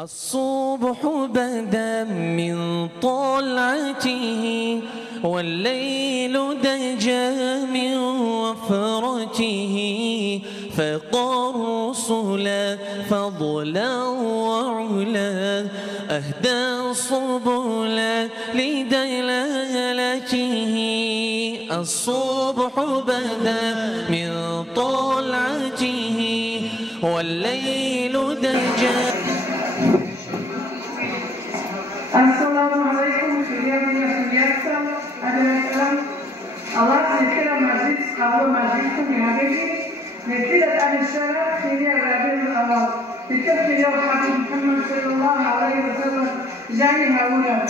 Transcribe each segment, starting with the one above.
الصبح بدا من طلعته والليل دجى من وفرته فقى الرسل فضلا وعلا أهدى السبل لدلالته. الصبح بدا من طلعته والليل دجى. Assalamualaikum warahmatullahi wabarakatuh. Allah zikra majid qawla majidkum ya habibi. نبتدأ أهل الشارع خيرية الربيع الأول بتبقي يوم حبيب محمد صلى الله عليه وسلم جاي هؤلاء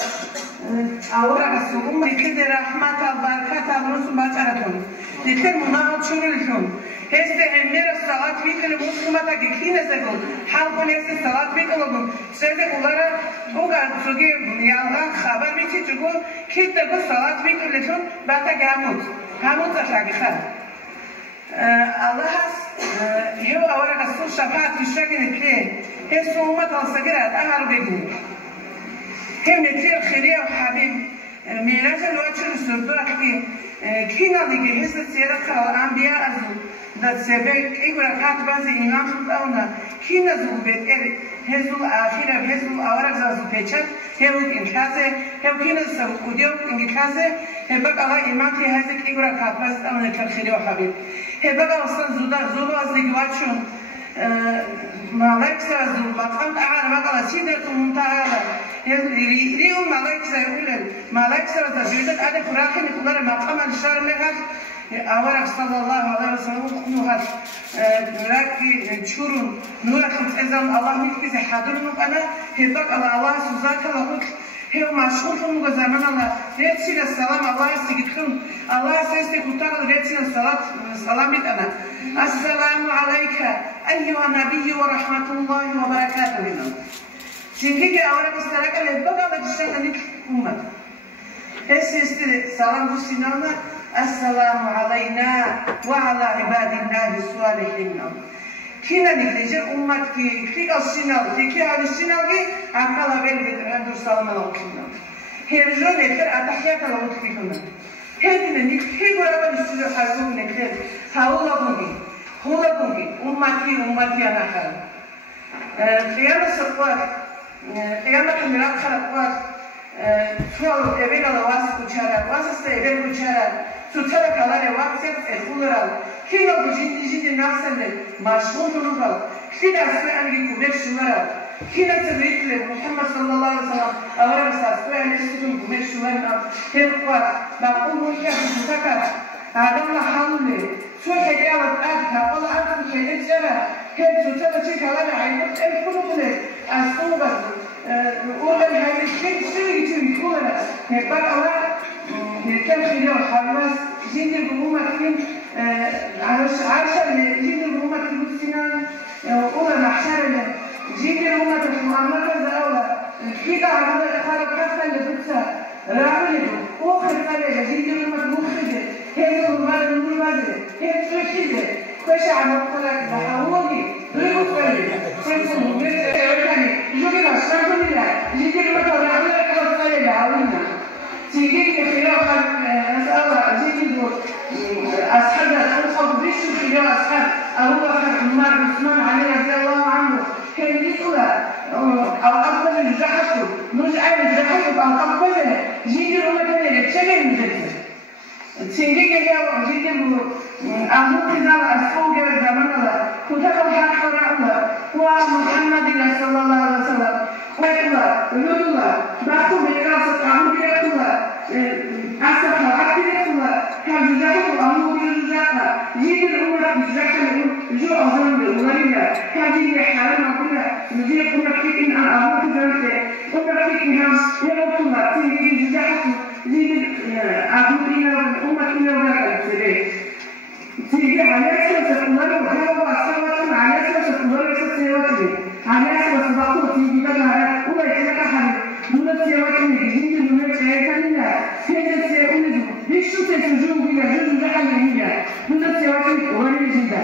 أوراق السلوم لكده رحمة البركة الرسول بشرتهم لكده مناهض شرورهم هسه أمير الصلاة بيكل مسلمة كيكين سكون حالكم هسه الصلاة بيكلهم سيدك الله بوغان سوغي يالغان خبر ميتي تقول كده بو الصلاة بيكلهم باتا هموت أشاكي خال الله هو أوراق السلوم شفاعة تشاكي نكليه هسه أمة الصغيرة أهل بيكم هم نتير خيرية وحبيب ميراث الوجه السردوة كينا لقي هسه سيرة الأنبياء أزو dat sebek igura katbazi imam sultana kina zubet hezul akhira hezul awarak zazu pechak hevuk inkaze hev kina sabudio inkaze hebak ala imam ki hazek igura katbaz amne kalkhiri wa habib hebak aslan zulu azligwachun مالك سازو مقام أعلى مقالة سيدة منتهى ريو مالك سيقول مالك سازو جيدك أنا فراخين كلار مقام الشار مهات أورك صلى الله عليه وسلم نوهات نراكي تشورون نورك إذن الله ملكي حاضرون أنا هبك الله سوزاك الله هو مشغول فمو زمان الله ريتشين السلام الله يستجدكم الله سيستيقظ ريتشين السلام أنا السلام عليك أيها النبي ورحمة الله وبركاته لنا çünkü أوراق السلاك اللي بقى بتشتغل لك أمة السلام بسينانا السلام علينا وعلى عباد الله الصالحين كنا نخرج أمة كي السنال كي على السنال كي عقلا بين عند السلام عليكم هرجون نكر أتحيات الله تكفينا هذين نكفي ولا بنستجيب حاجون نكفي هؤلاء بوني أمتي أنا خال قيامة الصفوات قيامة الميلاد خلقوات فعل إبن الواس كشرا واس إبن كشرا سوتلا كلاه واقسم الخلرال كيلو بجد نفسنا مشغول نورال كنا سوى أنجي كوبش شمرا كنا سويت محمد صلى الله عليه وسلم أورا سوى أنجي سوى كوبش شمرا هالقوات بقول لك سوتلا هذا ما حاله سوى حكاية أدها ولا أنت كيدك جرا كان سوتلا شيء كلاه عينك الكلوبله أسقوبه ولا هاي الشيء شيء يقوله هبقى الله نتكلم اليوم حماس جيد الجمهور كين عشان جيد الجمهور كين بسنان ولا محشر جيد الجمهور المعاملة الأولى كذا عمل خارج حتى اللي بتسا رعمله وخر خارج جيد الجمهور مخرجه هذا المال المبادئ هذا شو كذا فش عمل خلاك بحاولي غير خارج سنسمو جوجل أشرف لله جيد الجمهور رعمله كذا خارج عاونا تيجي خلاف أسأل جيد أصحاب الخوف بيش خلاف أصحاب أبو بكر عمر عثمان علي رضي الله عنه كان يقول أو أفضل الجحش نجعل الجحش أو أفضل جيد الأمة اللي تشمل مجلس تيجي كذا جيد أبو كذا أسفوج الزمان الله كتب حق الله ومحمد صلى الله عليه وسلم ويقول الله بحثوا بإراسة عمود الله أسف أكثر الله كان يجاهد أمور الرجاء جيد الأمة يجاهد جو أظن بالغريبة كان يجي حالنا كلها نجي كنا فيك إن أمور ذلك كنا فيك هم يوم الله تيجي يجاهد جيد أمور الأمة كلها ولا تيجي على أساس الله وهو أساسا على أساس الله سيواتي على أساس بقول تيجي لها ولا تلك حاجة دون سيواتي جيد دون سيواتي هذا سيقول ليش شو تجوم بيا جوز جحل هي دون سيواتي ولا جدا.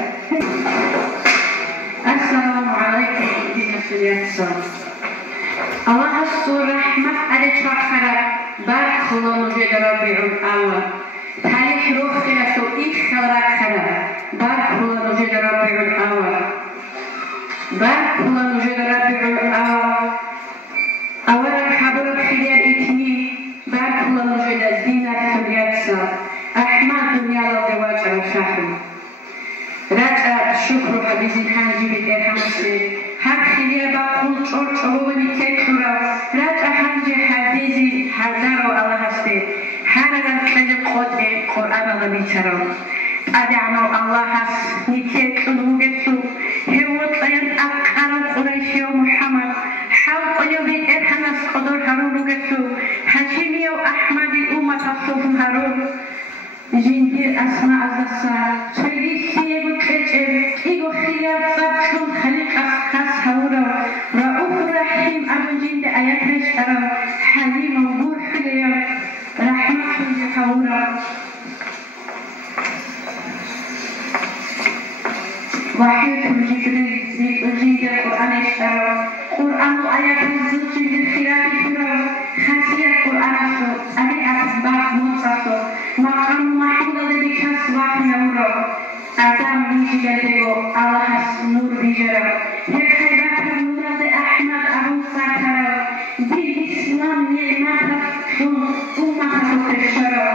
السلام عليكم ورحمة الله وبركاته. Allah Rasul rahmat ada cakara barkhulon jeda Rabiul Awal. Tarikh ruh kira so ikhlara kara barkhulon jeda Rabiul Awal. Barkhulon jeda Rabiul Awal. Awal habur khiliyar itni barkhulon jeda dinar khiliyatsa. Ahmad dunya la dewaja shahri. Raja shukru hadizin hanji biter hamasle. Har khiliya ba qul chorchoboni tekura. Raja hanji hadizi hadaro Allah haste. Hanagan kende qote Qur'an la bicharo. Adano Allah has nitek ulugetu. Hewot ayan akara Quraysh Muhammad. Hal qoyobi erhanas qadar harugetu. Hashimi Ahmadi ummat asuf harun. Jindir asma azasa. Soydi siyebu keche. Igo khiliyat satun khaliqas khas haura. Ra'uf rahim abu jinde ayat reshara. Halim mawbur khiliyat. Rahmatun haura. Wahyatul Jibril jindir Quran reshara. Quran ayat reshara jindir khilafit hura. Khasiyat Quran aso. Adi asbab mutsaso. Maqam mahmuda lebih khas wahyaura. Adam bijadego Allah has nur bijara. Hekhaybatan nurade Ahmad Abu Sakara. Di Islam ni'mata ummata tukeshara.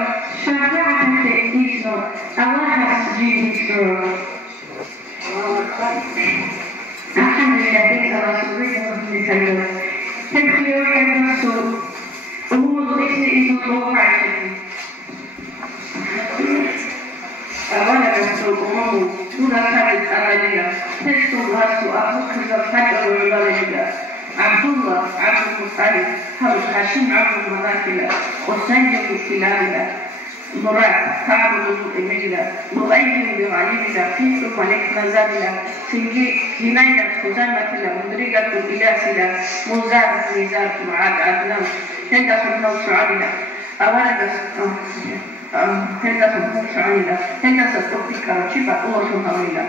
Syara'ata te'izno. Allah has jibisro. Alhamdulillah Allah subhanahu wa ta'ala. Tebkhiyur Rasul. Umur isni izu tuwa'ati. Awalnya Rasul umum sudah sakit alaiya. Testu Rasul Abu Bakar Fakir alaiya. Abdullah Abdul Muttalib Harus Hashim Abdul Muttalib Usayd Filabila Murad Ka'bul Emila Nu'ayyim Bi'alimila Fiqh Malik Nazabila Singi Hinayat Khuzaimatila Mudrigatul Ilasila Muzar Nizar Ma'ad Adnan Hendasul Nawsu'adila Awalnya Hendasul Nawsu'adila Hendasul Topika Ciba Uwasul Hawila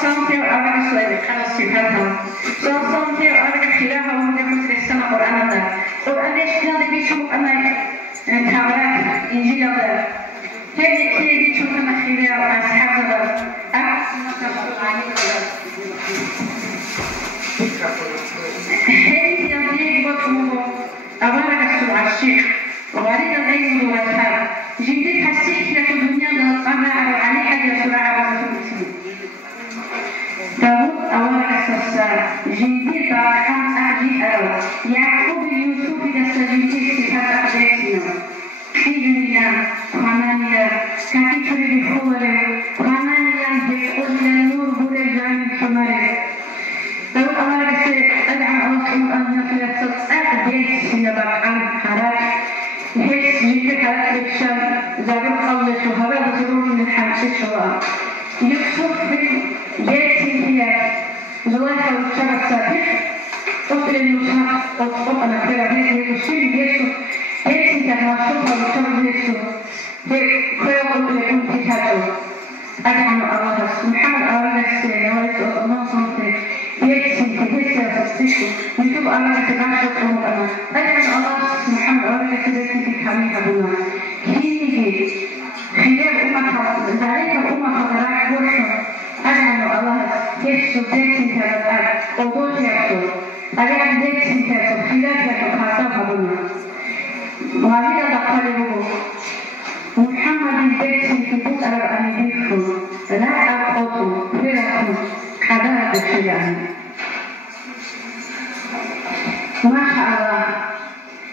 Something orang Islam kalau sifatnya, something orang khilaf orang yang masih sama Quran ada. Quran ini sudah lebih cukup anak Taurat, Injil ada. Jadi kita cukup anak khilaf ashab ada. Jadi yang dia buat semua awal rasul asyik, warid al-ilm wal-hal. Jadi hasik kita dunia dalam karena ada hanya surah al-Muslim. Daud awal kasar jindir bahkan ahli Arab Yaqub Yusuf tidak sejindir sifat akhdesnya Ibnillah Khananiya kaki curi di khulare Khananiya be'udla nur bure jami sumare Daud awal kasar ad'an Allah subhanahu wa ta'ala akhdesnya sinabak'an harat His jindir harat biksham zabir qawli shuhara Zurur min hamsi shuhara Yusuf يأتي هي زواجها والشرع السابق قتل المشهر وطبقنا في ربيع المشير يأتي كما شفها والشرع يسوع فيقول لكم في هذا أدعم الله محمد أولا السيئة ويسوع الله صنفه يأتي كهسة فاستشكو يتوب الله تباشر أمر أدعم الله محمد أولا كذلك في حميها بنا هي خلاف أمة ذلك أمة راح وشر أدعم الله يسوع ديتي كذا قبول يسوع أدعم ديتي كذا خلاف يتخاطبها بنا وهذا دقله محمد ديتي كبوت على أمينه لا أقوم فرق حضارة الشيعة ما شاء الله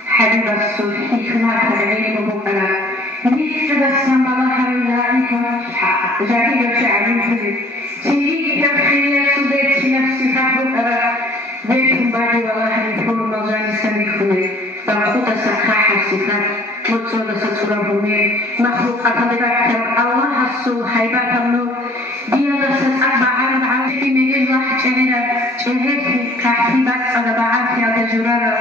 حبيب الصوفي كما تدعين بكرة ليس بس ما الله يرضيك جاهي وشعبين فيه سيدي تبخير سودت نفسي فبكرة بيت بعدي والله يفور مجاني سميكوني فأخذ سخاح الصفات متصول سطور بومي مخلوق أقدر الله السوء حيبات النور بيض ستأب عرض عرفي من الله شهرتي كحفي بس بعافية جرارة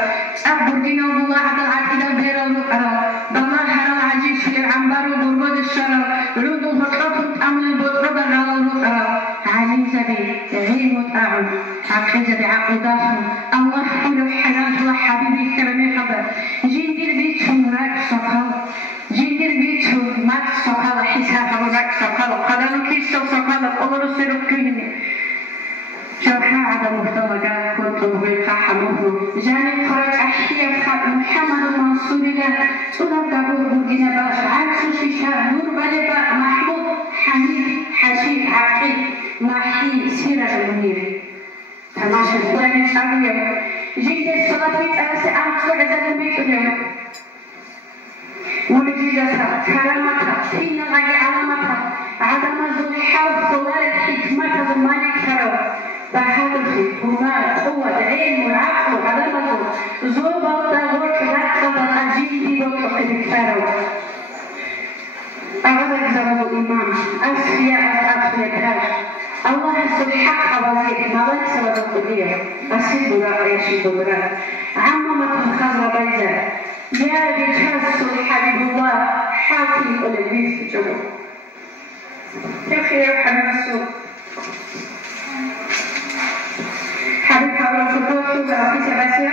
أبو دينا والله عبد العقيدة بيرا ورقرا بالله هرا عجيب في العنبر وبربود الشرا رودو هطلطت أمن البطرد على ورقرا عليم زبي غير متأعب عقيدة بعقوداتهم الله حلو حلال وحبيبي كرمي خبر جندير بيتهم راك سقال جندير بيتهم مات سقال حساب راك سقال قدروا كيسو سقال أولو سيرو كيني جرحى عدم مفترقة كنت بقى حموه جانب خرج أحكي محمد منصور له صدق قبول بودينا باش عكس شيشة نور بلبا محمود حميد حشيد عقيد محي سيرة المنير تماشى الفلاني صغير جيد الصلاة بيت أسي أعطوا عدد البيت اليوم ولجيدتها كرامتها فينا غاية علامتها عدم ذو الحوض طوال الحكمة المالك ثروة بحول الخدمات قوة العلم والعقل وعلامته زوبة وطاغوت لحظة الأجيل وطلق بالثروة أغلق زمن الإمام أسفياء أطلقها الله يسر الحق وزيد ما ليس ودقية أسيد وراء يشيد وراء عممت الخضر بيزا يا بجهاز حبيب الله حاكي ولبيث جمع كيف يا حبيب السوق حبيب حضرة الدكتور في سباسيا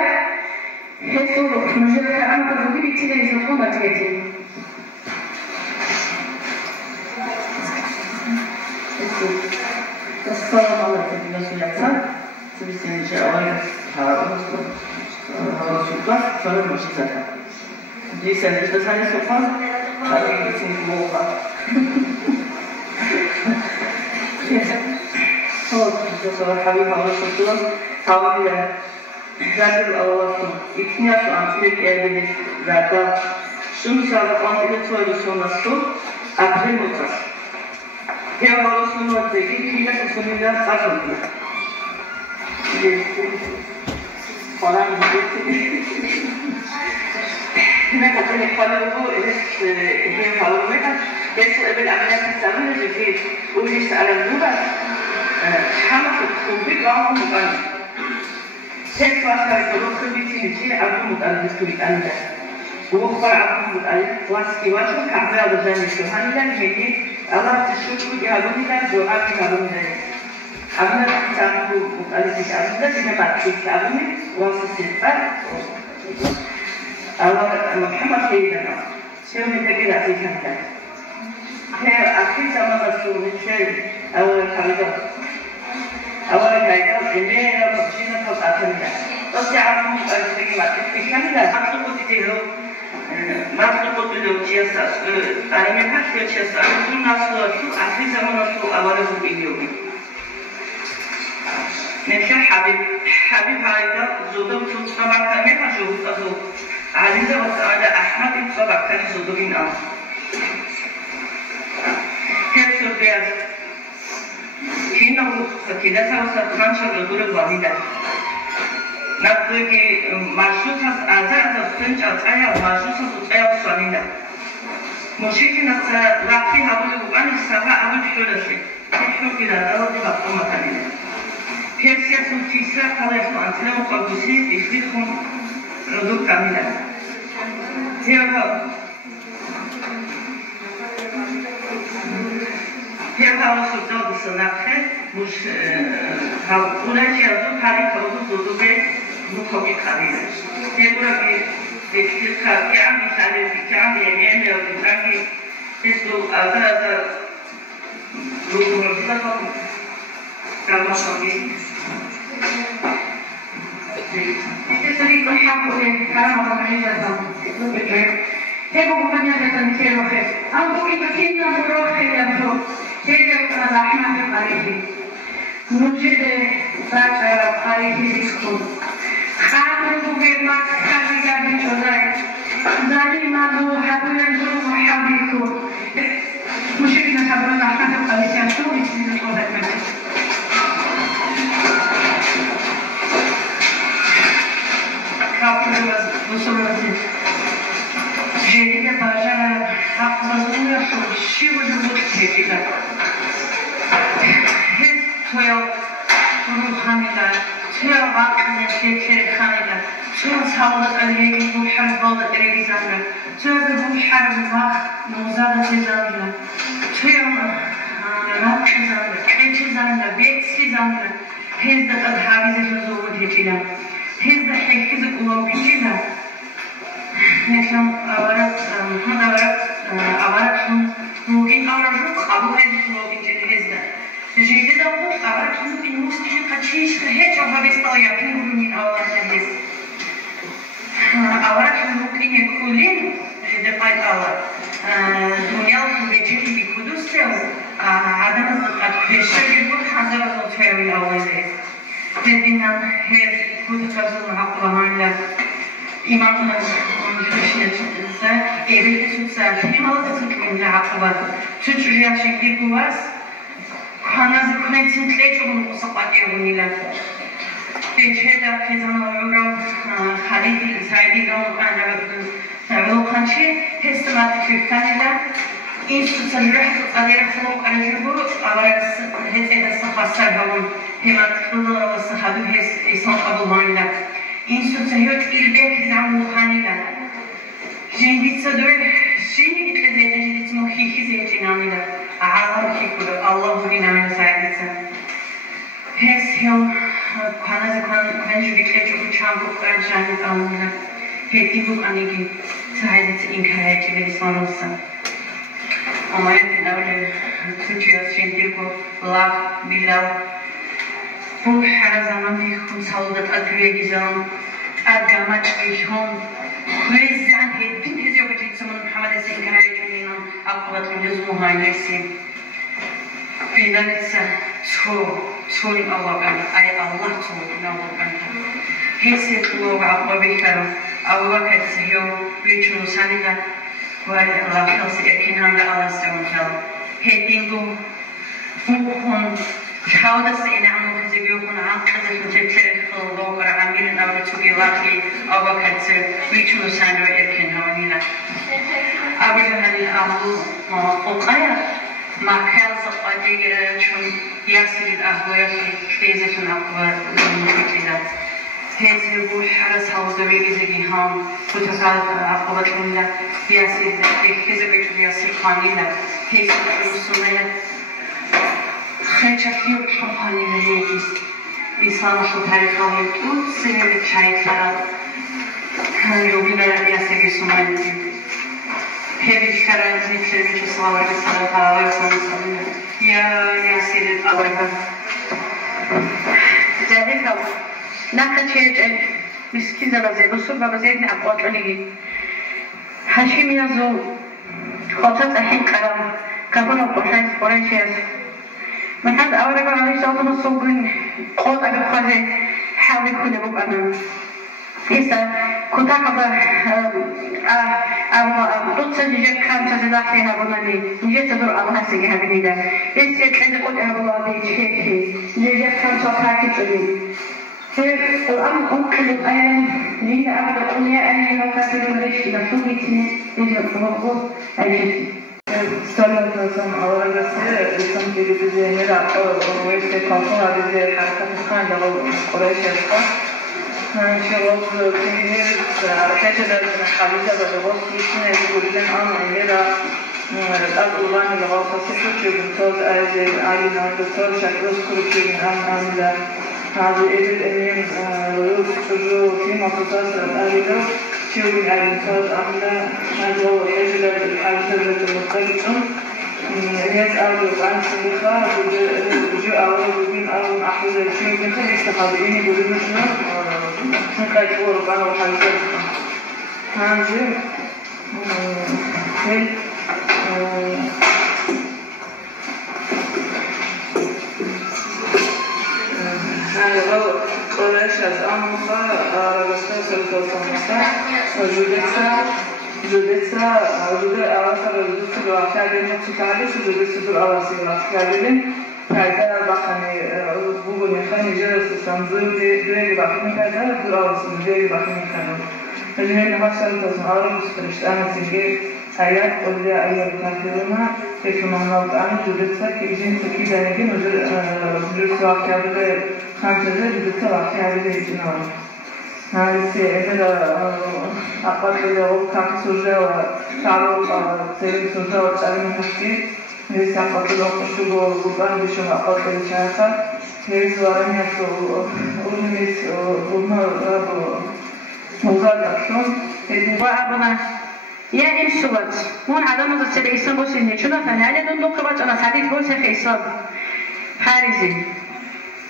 حصول مجرد كلام تزوجي بتيجي يزوجون بتيجي السلام عليكم مسؤوليتنا سبيسين جاوي هذا سلطة فلم يشتغل دي سنة تساني سلطة هذا يسمى موقع هو حبيب هذا سلطة حاول ذات الأول إثنين أنفيك أبدي ذات شنو سبب أنفيك سوى سونستو أبدي متصل هي هذا سنة ذكي كيلا كسنة أصلا فلان ذكي هنا كتير يقولوا هي معلومات بس بالأمانة تسمى ذكي ويش على النور حماس الخبير راهم مقال كيف أصلا يقولوا خبيتي شيء عبد مقال بسكوت أنت وخبر عبد مقال واسكي واشو كعبة هذا جاني شهاني لان هي الله تشوفوا يهابوني لان جوعات يهابوني لان أبنا تعرفوا مقالة تعرفوا لكن ما تعرفوني واسس الفرق الله محمد سيدنا شو من تجد أخي كذا هي أخي زمان رسول من شيء أول حاجة إني أنا بمشينا فقط بس يعرفوا مقالة كذا كذا أطلقوا تجيله ما أطلقوا له جيسا أنا من هذا جيسا أنا ناسو أخي زمان رسول أوله بيجيوي نشأ حبيب هذا زودم تصبح كمية جوه أزو عزيزة وسعادة أحمد تصبح كان زودين أم كيف سربيز كينه كذا سوى كان شغل دور الوالدة نقول كي ماشوت هس أزاز استنج أتأيا ماشوت هس أتأيا وصلينا مشيت نسا لقي هقول أنا سبعة أول حلسي حلو كذا ده بقى مكاني كيف سياسون تيسرا خلاص أنتنا مقابلين يخليهم ردود كاملة هي هذا الصوت بصناعة مش هؤلاء يجوا هذه كلهم ردود مقابل كاملة هي بقى كأن مثال كأن يعني أو كأن اسمه هذا ردود مرتبطة كما شايفين Estoy con Jaco de Caramba Camarilla. Tengo compañía de Santiago Jes. Aunque mi pequeña burroje de Afro, llega para la Ahmad de París. Mujer de Bata París Disco. Jaco de Max Cadiga de Chodai. Dali Mazu Habulan Zulu Habiku. Mujer de Sabra Ahmad de París. Aku di sini sudah macam. J'ai dit à Bajana, après une chose, si vous voulez, c'est his toil ruhanida, toil vakne şekeri hanida, toil sağlık aleyhi bu harbalı ergizanla, toil bu harbalı muzada tezanla, toil rakşizanla, kreçizanla, beksizanla, his de adhavize hazuvud hecila, his de hekize kulobicila, مثلا أورق ممكن أورق أبو هذا ممكن جنهزنا جيدة داود أورق ممكن مستحيل قد شيش هيك أو هذا استوى يكون من أول جنهز أورق ممكن يكونين دقائق أول دنيا بيجي بكودوس تيو عدم قد كشة يقول حذر الخير الأول ده لأن هذا كود خزون عقلنا إمامنا evli tutsa, himalı tutmayınca akıbar. Tücrüya şekli kuvas, kanazı künetsintle çoğun kusaklat evuniler. Beçede kızana uğrav, halidi, saidi gavun kançı, hestimat küftanıyla, İnstitüsü rühtü aleyhsalok aracıbu, avarak hezede sıhhassar gavun, hemat kıldığı sıhhadu hez isan kabulmanıyla. İnstitüsü hüt ilbek zamuhanıyla. جيبيتsa دور شيء يتلذذ جديد مخيخ زي جنانيلا عالم كيكودا الله دينا من سعيدتsa هس يوم كنا زكان كنجري كلجو بچانگو كرجاني قانونا هدي بو انيگي سعيدت این كهاجي بلسانوسا امايت ناول تجياس جنديركو لاف بلاو بو حرزانا بيخون سالدت ادوية جزان اداماج بيخون ويزعن هدين هزيو بجيت سمون محمد الزين كان يجونينا أقوات من جزموها ينسي في ذلك تقول الله قال أي الله تقول الله قال هسي تقول عقب بكرة أو وقت سيو بيجونو سانيدا والله خلصي أكينها لألا سوى هدين بو بوخون حاولت سئنا عنه خزيبيوخون عقد الجبتر خلوقر عميل أو تبي لاقي أو وقت ويجونو سانو إبكين هونيلا أبجهن أهل وقايا ما كان سقطي شون ياسر الأهوية في زيتون أقوار المتجدات هذه بوح حرس هاوز دويري زي هام وتساعد عقبات لنا ياسر كذا بيجو ياسر قانيلا هذه الرسومات خیلی چکیو کمپانی میگیست. ایسان شو تاریخی تو سری چای کرد. یوبی داره یا سری سومانی. هیچ کاری نیست که سوار بسیار کاری کنیم. یا سری آوردن. جدی خب نخچه مسکی زبازه بسور بازه نبود ونیگی. هشی میازو خاطر تحقیق کردم. کابون باشد خورشی است. مثلا أول مرة عايش أوصل الصوبين قوت أبي خالي حاول كل بقى أنا إذا كنت أحضر دوت سنجيك كان تزداد فيها بمني نجيت تدور الله سجها بنيدا إذا كنت قلت أبو الله شيء نجيت كان صفاكي تقولي الأمر ممكن الآن لين أبدا الدنيا أي مكاتب ليش نسويتني نجيت بمقول أي Stolnazam avradasi ism televiziyonida o'zbek konsulxonasi harakati qanday qurishmoqda. Şevap tengir hareketler xalida ve vositine yürüyen anlamıyla الألوان الغاصة شكل صوت علينا الدكتور شكل كل anlamıyla هذه الأمين ويوصل فيما تتصل الآلة شوفي على صوت عملا هذا هو الحجر الحاجة المختلفة يسأل عن سلخة وجاء أولين أو أحوز الشيء من خلال استقابلين يقولون مثلا نقاط ورق أو حاجة هذه هذا قريش از آموزا عربستان سلطنت جودتسا جود آواسر جودت رو آخرین متعالی جودت رو آواسی آخرین هذا بخني بقول نخني جلس تنظيم ديري بخني كذا دور آواسی ديري بخني كذا الجميع نفسهم تسمعون مستشفى سنجي Hayat olya ayar kafiruna ekmanal ani judetsa ki izin ki denegin judetsa vakabide kançede judetsa vakabide içinav. Nalisi evvela akbatlı o kanka sujeva taro sevim sujeva çarını hakkı neyse akbatlı o kuşu buradan düşün akbatlı içerse neyse varın yaşı ulmis ulma uzar yapsın. وأبغى يا إمسوات مون عدم تصير إسلام بوسيني شو مثلا أنا دندق قبض أنا حديث بوسي في إسلام حارزي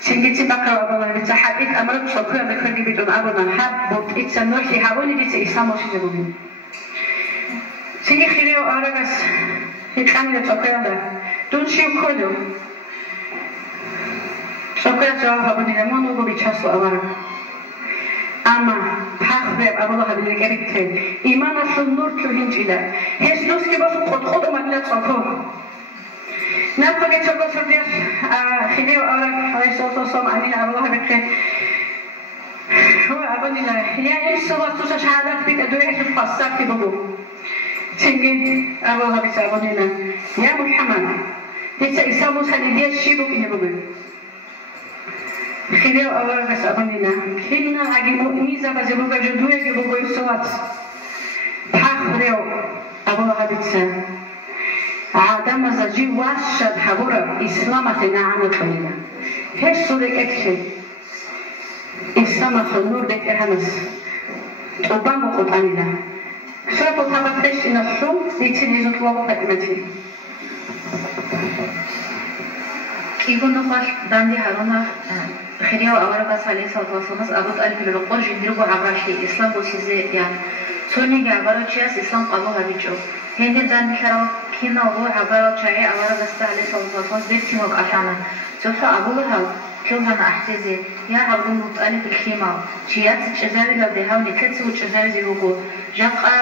سنجتي بقى أبغى بتحقق أمرك شكرا بكرني بدون أبغى حب بوت إتسنور في حوالي دي إسلام بوسيني بودي سنجي خيري وأرجس يتحمل شكرا ده دون شيء كله شكرا جواب هبني لما نقول بيشاسو أبغى أما حخرب أبوه هذي كريكتين إيمان النور كلهن جدا هسدوس كباس خود ما بلا تصفه نبغى تشوفه سردير خليه أورك عليه الصلاة والسلام أمين أبوه بكره هو أبني لا يا إنسوا توش شهادات بيت أدوية في الخاصة في بابو تنجي أبوه بيت أبني لا يا محمد ليس إسامو سندية شيبك إني بابو خير أول بس أبنينا خلنا عجيبو ميزة بزبو بجدوية جبو بيسوات بحخريو أبوها بيتسان عدم زجي واشد حبورا إسلامتنا عنا قليلا هش صدق أكشن إسلامة النور دك أهمس وبامو قطعنينا شرفو تابتش إن الشوم ديتين يزوتوا بقدمتي يقول نقاش داندي هارونا خيريا وأورا بس عليه الصلاة والسلام أبوت ألف للقول جندروا عبرشي إسلام بوسيزي يعني سوني عبارة شيء إسلام قبوها بيجو هندي داندي كراو كنا أبو عبارة شيء أورا بس عليه الصلاة والسلام بيرتي موق أشانا سوف أبوها كلها أحتزي يا عبد المطلب الخيمة شيات تجزاوي لو دهاو نكتسو تجزاوي زي هو جاقا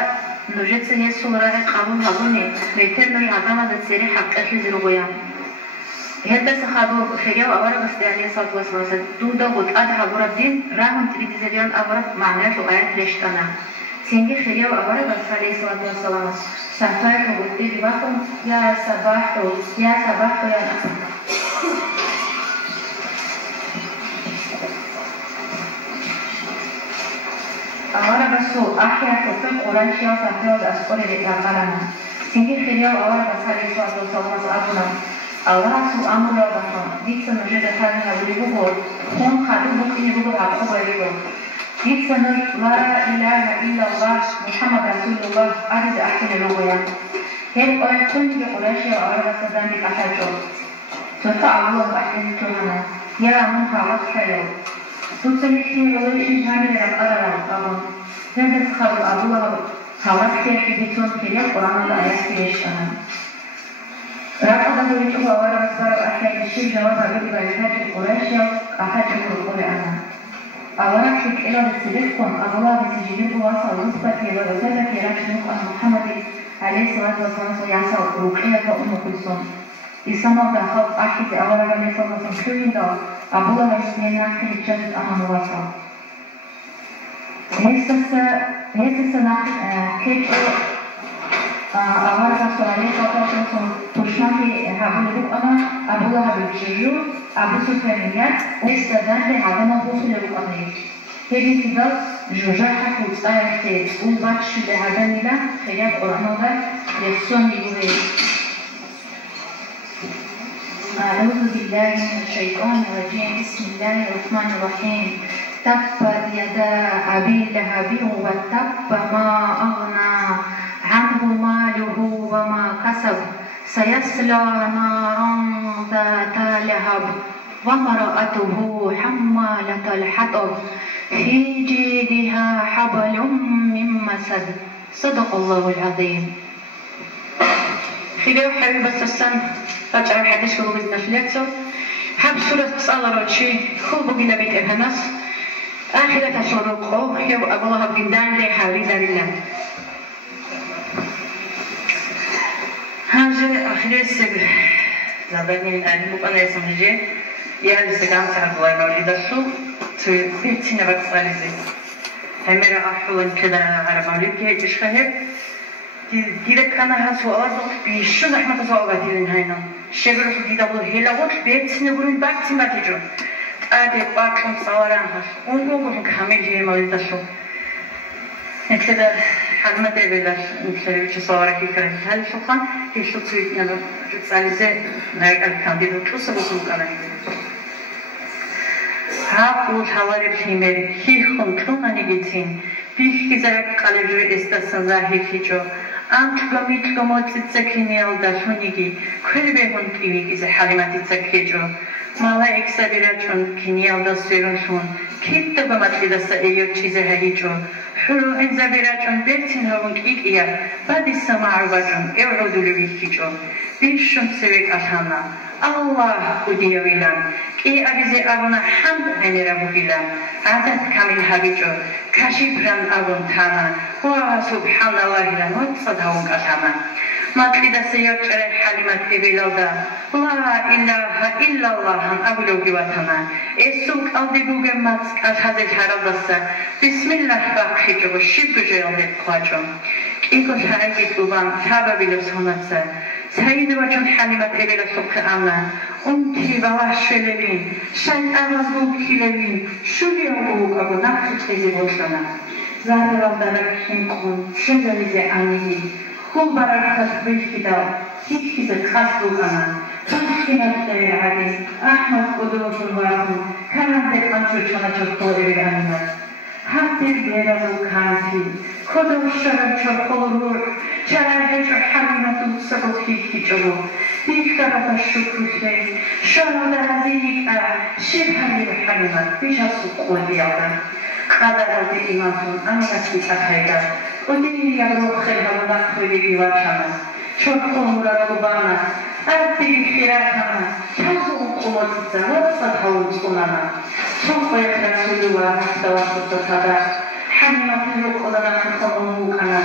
نجت هي صورة قانون هبوني بيتر نرجع دما تسيري حق أكل زروبيا هذا سخابو خيريا وأورا بس عليه الصلاة والسلام دودا وتقاد حبورا الدين راهم تريد زريان أورا معناته آيات ليشتنا سينجي خيريا وأورا بس عليه الصلاة والسلام سافر وقتي بباكم يا صباح يا نصر أورا بسو أحيا كفن قرانشيا سافر الأسقر لتعقلنا سينجي خيريا وأورا بس عليه الصلاة والسلام أبونا أورا سو أمر الله ديك سنجد خالنا ولبوه خون خالو بكني بوه عقوبة لبوه ديك سنجد لا إله إلا الله محمد رسول الله أرد أحكي لبوه هل أورا كنت قرانشيا وأورا بس داني أحاجو تفع الله أحكي لتوهنا يا منها وصحيو سوسيتي وليشن هذه الأرض أبو هذا خبر الله هواكتي في بيتون كلي القرآن الآيات كليشنا رقم ذلك هو ورا صار أحد الشيء جواب عبد الرحمن القرشي أحد الرقم أنا أوراك إلى السلفكم الله بسجنه وصل نصبك وبسبك يرشنك أن محمد عليه الصلاة والسلام يعصى رقية أم كلثوم إسمع دخل أحد أولا عليه الصلاة والسلام كلين دار أبوه وجدنا في الجنة أهم وصل هسه نحن كيف أولا رسول عليه الصلاة والسلام تشمل هابو أنا أبوه هابو أبو سفيان وهسه ذنبي عدم الوصول للقضية هذه كده جوجاحة وتصايرتي وباتش لهذا لا خلاف قرآن يخصون يقول أعوذ بالله من الشيطان الرجيم بسم الله الرحمن الرحيم تبت يدا أبي لهب وتب ما أغنى عنه ماله وما كسب سيصلى نارا ذات لهب وامرأته حمالة الحطب في جيدها حبل من مسد صدق الله العظيم خليو حبيبة السن رجعوا حدش كبو بدنا فلاتو حب سورة صالة روتشي خوبو بلا بيت إبهنس آخرة تشورقو يو أبو الله بقندان لي حاولي ذا لله هاجي آخرة السبب زباني من آلي مقانا يسمجي يهالي سقام سعب الله مولي دسو بيتنا بقصالي زي هميرا أحوان كده عرب مولي بيه جشخه direkt kana hasu awadu bishu nahmata sawagatilin hayna shegru didabu helagut betsinebulin baktimatijo ade baklum sawaran has ungo kameli malitasho ekeda hadmate velas mserichi sawara kikran hal shukhan hishutsuit nalo jutsalize naikal kandidu tusabusu kanani Hapul havarib himeri hikhun tunani gitsin Bihkizarek kalibri istasın zahirhico Antgamit motsitsakini aldashunigi Kulbehun kivigize halimatitsakhico Mala eksabirachun kini aldasirunsun Kitta bamatlidasa eyo çize hahico Huru enzabirachun bertin havun ikiya Badissa ma'arvacun evrodulu vihkico Bishun sevek atana Allah udiyavilan ki abize avuna hamd enerabugilan adat kamil hagico kashibran avun tana wa subhanallah ilan watsadhavun katana matlidase yochare halimat ebilalda la ilaha illallah abulogi vatana esuk aldibuge matsk athazel haraldasa bismillah bakhico shibgujeyalde kwacho iko sharagit uban sababilos honatsa Sayyidu vacun halimat evela sokka anna Umti valaşvelevin Şayt avazbu kilevin Şubiya uğuk abu nakut tezi boşlana Zahravaldarak hinkun Şezalize anigi Kul barakat bilkidal Hitkise khasluğana Tanşkinat devir hadis Ahmet udursun varhun Kanandek ançurçana çokto evir animat Hamdir berazul kanti Kodol şarap çorkolur Çarayheco halimatun sabot hikicobu Diktarata şukrüse Şarada haziyika Şirhalir halimat Bijasu kodiyada Kadarazi imansun Anasli akayda Odini yavru khelhavada Kuli bivaçana Çorkolura kubana Artigi khiratana Çazu ukulotitsa Vatsat havun sunana Çokbayat Rasulullah Hastavasutta tada Halimatın olana kırkalımı kanan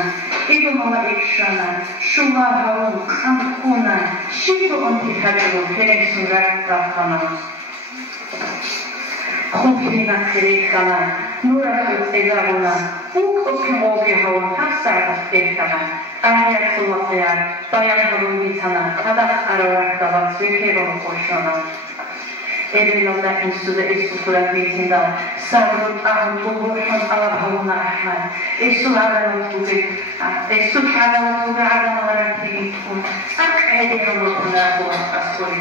İbumala ekşana Şuma havun kankuna Şibu onti hacıbu Pereksun rakhtana Khufrina kirikkana Nurakut egavuna Uk okum ogi havun Hafsardas berkana Ayat sullakayar Dayan havun bitana Kadak ararakta bak Zülkevalı koşana Erilanda ensuda esusurat bitindal Sabrut ahun buburhun alabhavuna ahmad Esul adalaturi Esul adalaturi adamalaratirin Ak edehamutuna buat asuri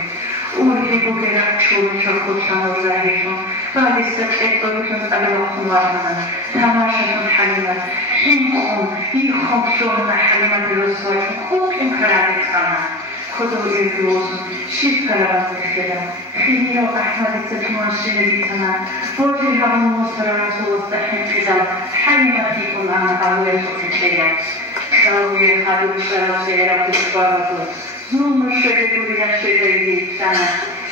Urhi bugerak çuru çorkutsanı zahirun Badisat etdoyutun alabahun varhana Tamaşatun halimat Hinkun Yikhum şuhuna halimat rüsvacun Kukim karadik sana Kodu ülkü olsun, şirk karavanlıklara, Khiliyo Ahmaditsa Tumanşineritana, Borji Havun Musara Rasulullah Hemkidam, Halimatikun ana avuya sotikleya, Kavuya Khadim Şarası Rabbi Baratu, Zulmur şöyle duruya şöyle sana,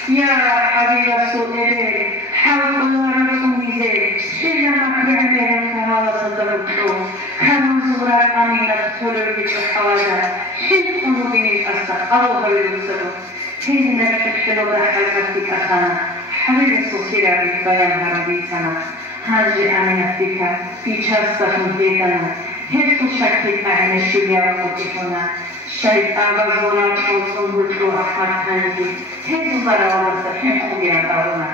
Ya Habib Rasul Ebe, Havkullar Rasul Mize, Şiryamak Ya'lere Kahalası Darabdu, Kanuzura Aminat Solur Geçip Havada, Şirk onu beni asla, Allah yurtsadı. Kendine şekşeloda halkatik asana, Habib Rasul Sirabik bayan harabi sana, Hacı Aminatika, Biçar Sahın Dedana, Hepsi şakit ahine şurya kotifuna, Şayet ağazına olsun hırtı ahmak tanıdı, Tezuzlara olursa hem kubiyan ağına.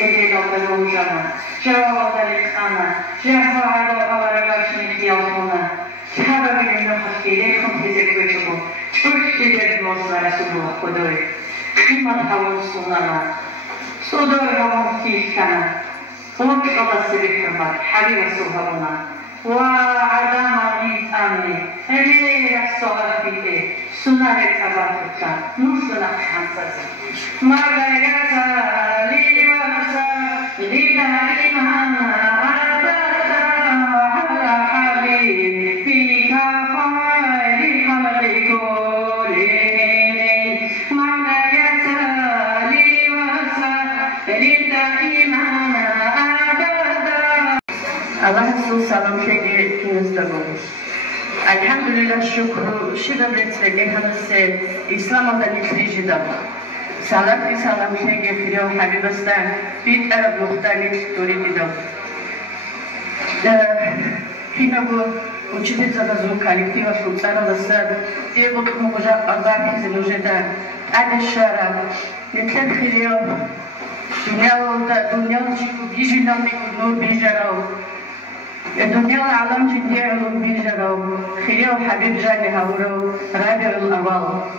Ele noktada olacağına, cevabada ana, cevabada avara başını kıyaltına, Çaba bilen nokasıyla kontezek veçubu, Çürşçiler nozuna Resulullah kodoy, Kıymat havun sunana, Sodoy havun kiyikana, Onç olası bir hırmat, Habib Resul havuna, Adama insani, Ele Resulullah bitti, Sunarek abartıkta, Nursuna kansası, Margayata, Allah Resulü salam şekli günüzde bulmuş. Elhamdülillah şükür, şiddet ve gehanısı İslam'da nitrijide. Salat ve salam şekli filiyo Habibistan bir Arap muhtelif duridi do. Киного ученица газу коллектива Шуцара Ласад, Диего Кмужа Азарки Зелужеда, Адешара, Нетлен Хилио, Дунял Чику Бижинал Нур Бижарау, Дунял Алам Жидиалу Бижарау, Хилио Хабиб Жани Хаурау, Раби Авал.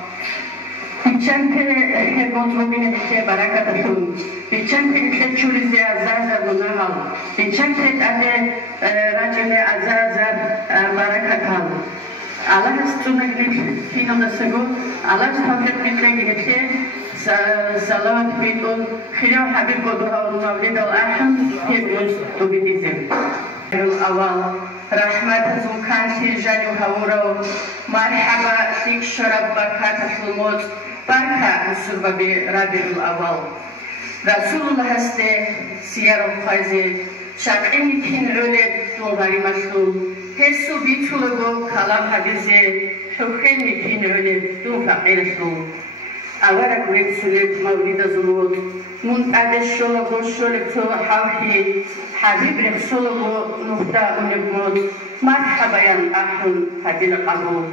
Печанте контролмине дите баракаташун. Печанте лечуризе азаза мунахал. Печанте аде раджене азаза баракатал. Allah stunaglik finanda sagu. Allah tafet bitlegi bitle. Salavat bitun. Khiliyo habib goduha mawlid al-aham. Hebus tubidizim. Awal. Rahmat zukanti jani hawro. Marhaba sik sharab barakat al-mut. Barka Musubabi Rabiul Awal. Rasulullah haste siyarum faizi. Şak'ini kin öyle doğrari maşlum. Hesu bitulugu kalam hadize. Hukeni kin öyle doğrari maşlum. Avara kuret sulet mavlida zulud. Muntade şologu şolektu havhi. Habib rexsologu nuhta unibmud. Marhabayan ahun hadil abu.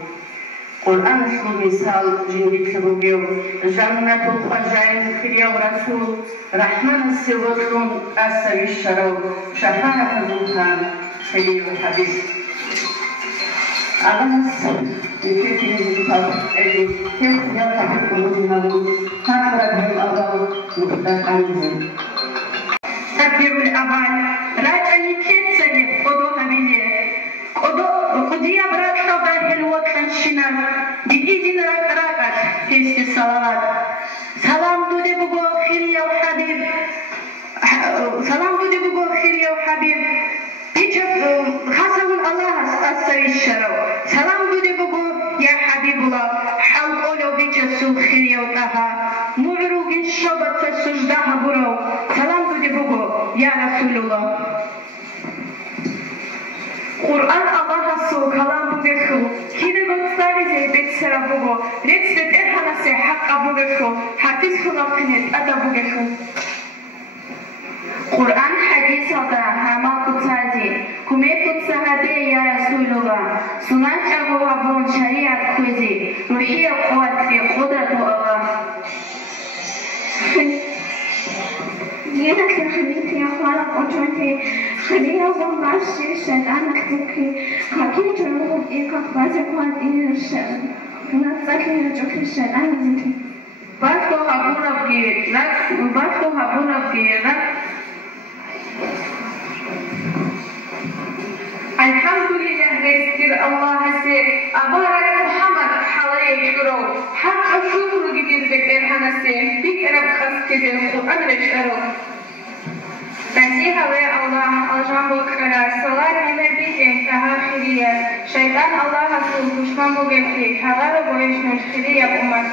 Quran shul misal jingit lugyo jannatul khajain khiriyaw rasul rahman siwatlun asawi sharaw shafaat zulhan khiriyaw hadis alas niketini misal edi khiriyaw hadis kumudinalu hadrabil awal muhtaqanizim takbirul awal rajani ketsani kodo habile Кудия бракша бахилвот ланшинан, дигидин ракат, фести салават. Салам дуде буго хирияв хабиб. Салам дуде буго хирияв хабиб. Бичат хасавун Аллах ассави шарав. Салам дуде буго я хабибула. Халк оло бичат сул хирияв таха. Муругин шобат суждаха бурав. Салам дуде буго я Расулулlah. Kur'an Allah'a su kalam bu gekhu. Kine gotstari ze betsera bugo. Retsvet erhana se haqqa bu gekhu. Hafiz khulaqnet ada bu gekhu. Kur'an hadis ada hama kutsazi. Kume kutsahade ya Rasulullah. Sunan chabu habun shariat kuzi. Ruhiya quwat fi qudratu Allah. Jena khiliti akhlaq ojonti خلينا نظن عشي الشيطان نحتكي خاكين جنوب إيقاق بازي قوان إيه الشيطان ونطلق يرجوك الشيطان نزلتي باتكو هابونا بغيرك باتكو هابونا بغيرك الحمد لله رزقر الله سي أبارك محمد حالي يكرو حق الشكر جديد بكير هنسي بك رب خاص كده القرآن رشترو Nasiha ve Allah aljan bu kara salar nebi entaha khiriya şeytan Allah asul düşman bu gekli hagar boyuşmuş khiriya ummat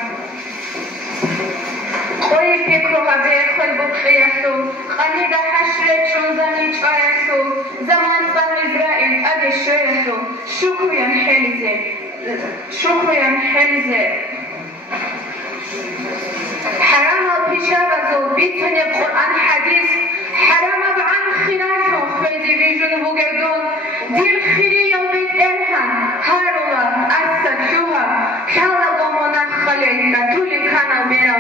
Koy fikru habe koy bu khiyatu qanida hashre chunzani chayatu zaman ban Israil ade shayatu shukriyan helize haram al-pishabazu bitne Quran hadis حرام عن خلافه خذي بيجون بوجدون دير خيري يوم بيت إرهان هارولا أسد شوها شالا ومنا خلينا تولي كان بينا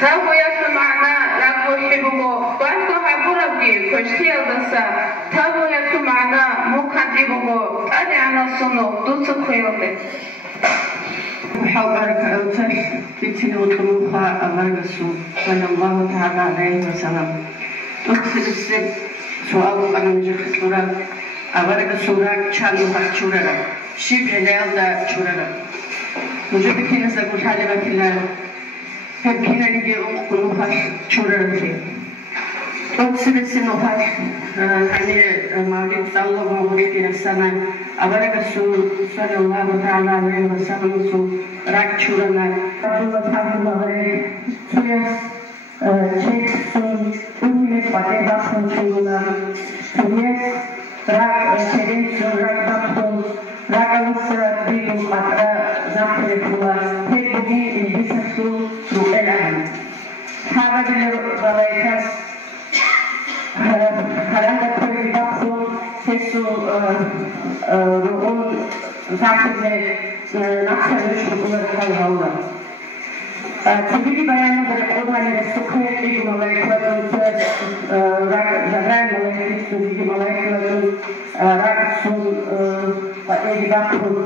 فهو يسمعنا لكو حبوبو وانتو حبونا بي كشتي الدسا فهو يسمعنا موكان حبوبو تاني عنا صنو دوتو خيوبي وحاولك أوتر بيتني وطلوها أمرقسو صلى الله تعالى عليه وسلم أكثر السب سؤال أنا نجح سورة أمرقسو راك شانوها شورا شيب ينال دا شورا نجح بكينا سأقول حالنا كلا بكينا لجي أمقلوها شورا في أكثر السنوها يعني مولد صلى الله عليه وسلم أمرقسو صلى الله تعالى عليه وسلم rak churana abdullah thamulare tuyas cheksun umiles pate dakhun churana tuyas rak cherensu rak dakhun rak alsra bilu qatra zakhre pula hebugi ibisasu ru'elahan hada bilu balaikas halanda koy dakhun تسو رؤون فقط نقص شغل الحيوان. تبدي بيان بالقرآن السكر في ملاك وجود جبران ملاك في ملاك وجود رأسون وإجبارهم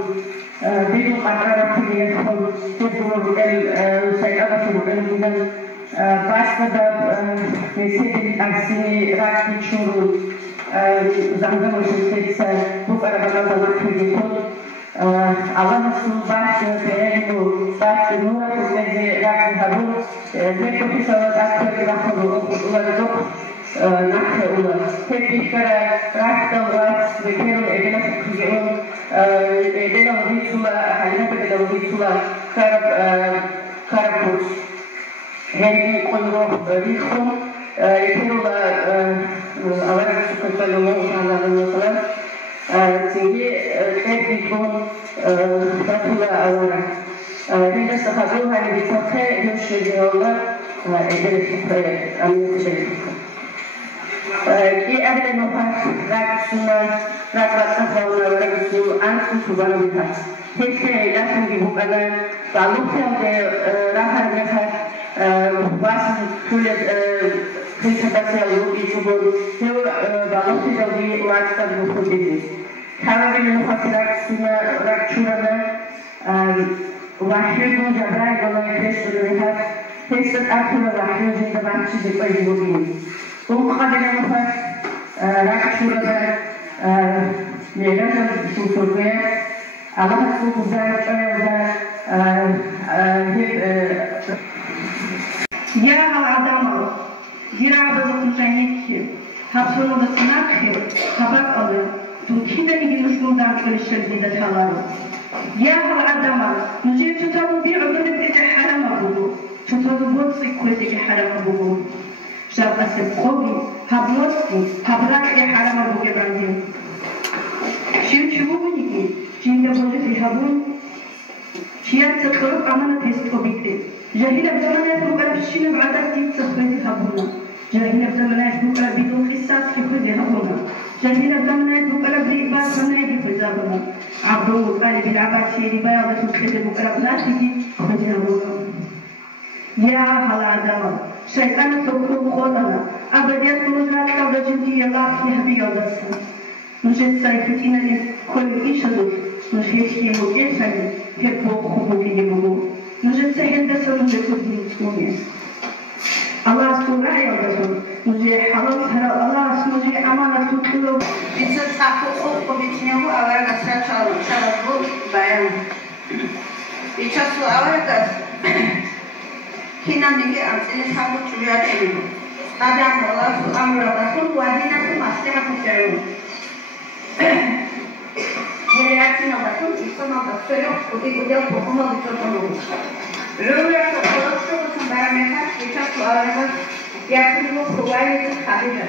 بدون قرار كليتهم تدور السيارة الأولى باسد مسجد الأحسن رأس شروط زمزم وشتت بكرة بلاد كليتهم Allah subhanahu wa ta'ala bahas nura kuzi rakyat harum mereka kisah dasar rakyat ular dok nak ular tapi kalau rakyat was bekerja adalah kerjaan adalah wujudlah hanya pada wujudlah karapus hari konroh rikhum kerja awal sekolah Allah tinggi teknikun terpula awal. Bila sekarang hari dipakai Insyaallah Allah adalah fikir amin fikir. Di ada nafas rakyat rakyat awal rakyat ansu subhanallah. Hanya datang di bukan kalau kita rakyat mereka bahas kulit Kristus itu baru kalau tidak diwakilkan bukan ini. Kalau kita melihat rakyatnya wahyu jabrai kalau Kristus melihat Kristus akhirnya wahyu juga masih dipakai begini. Bukan kita melihat rakyatnya mereka susunya Allah subhanahu wa taala يا العدم جراب الزوجين حصلوا بالسناخ خبر الله تكيد يجلس مدام كل الشديد الحلال يا العدم نجيب تطلب بعضنا بإذا حرام أبوه تطلب بوصي كل ذي حرام أبوه شاب أسب قوي هبوصي هبراك يا حرام أبوه براندين شو بنيجي جين بوجه في هبون شيء تقرب أمانة تستوبيته جاهلة بزمانها بكرة بالشين بعدد تسخرتي هبونا جاهلة بزمانها بكرة بدون خصاص كفوزي هبونا جاهلة بزمانها بكرة بريبات منايدي فزابنا عبدو قال بالعباسي لبياضة الخير بكرة بناتي خوزي هبونا يا هلا دام شيطان تقول خودنا أبديت مجرات كودا جنتي الله في هبي يودسنا نجد سايفتنا لكل إيش هدوف نجد كيمو إيساني هبو خبو في يمو نجد سهل دسر نجد كل سمومي الله سورة يودسون نجد حلال هلا الله نجد أمانة تطلو إنسان سافو خوب بيتنيه أولا نسرع شاربو بيان إيشاسو أولا دس كنا نيجي أنتني سافو تريد إليه أدام الله سو أمر رسول وادينا كمسلمة تجارون Reaksi nadasun itu nadasun udah pokoknya dicontoh. Lalu yang kalau sembarang mereka kita soalnya yang itu sesuai itu ada.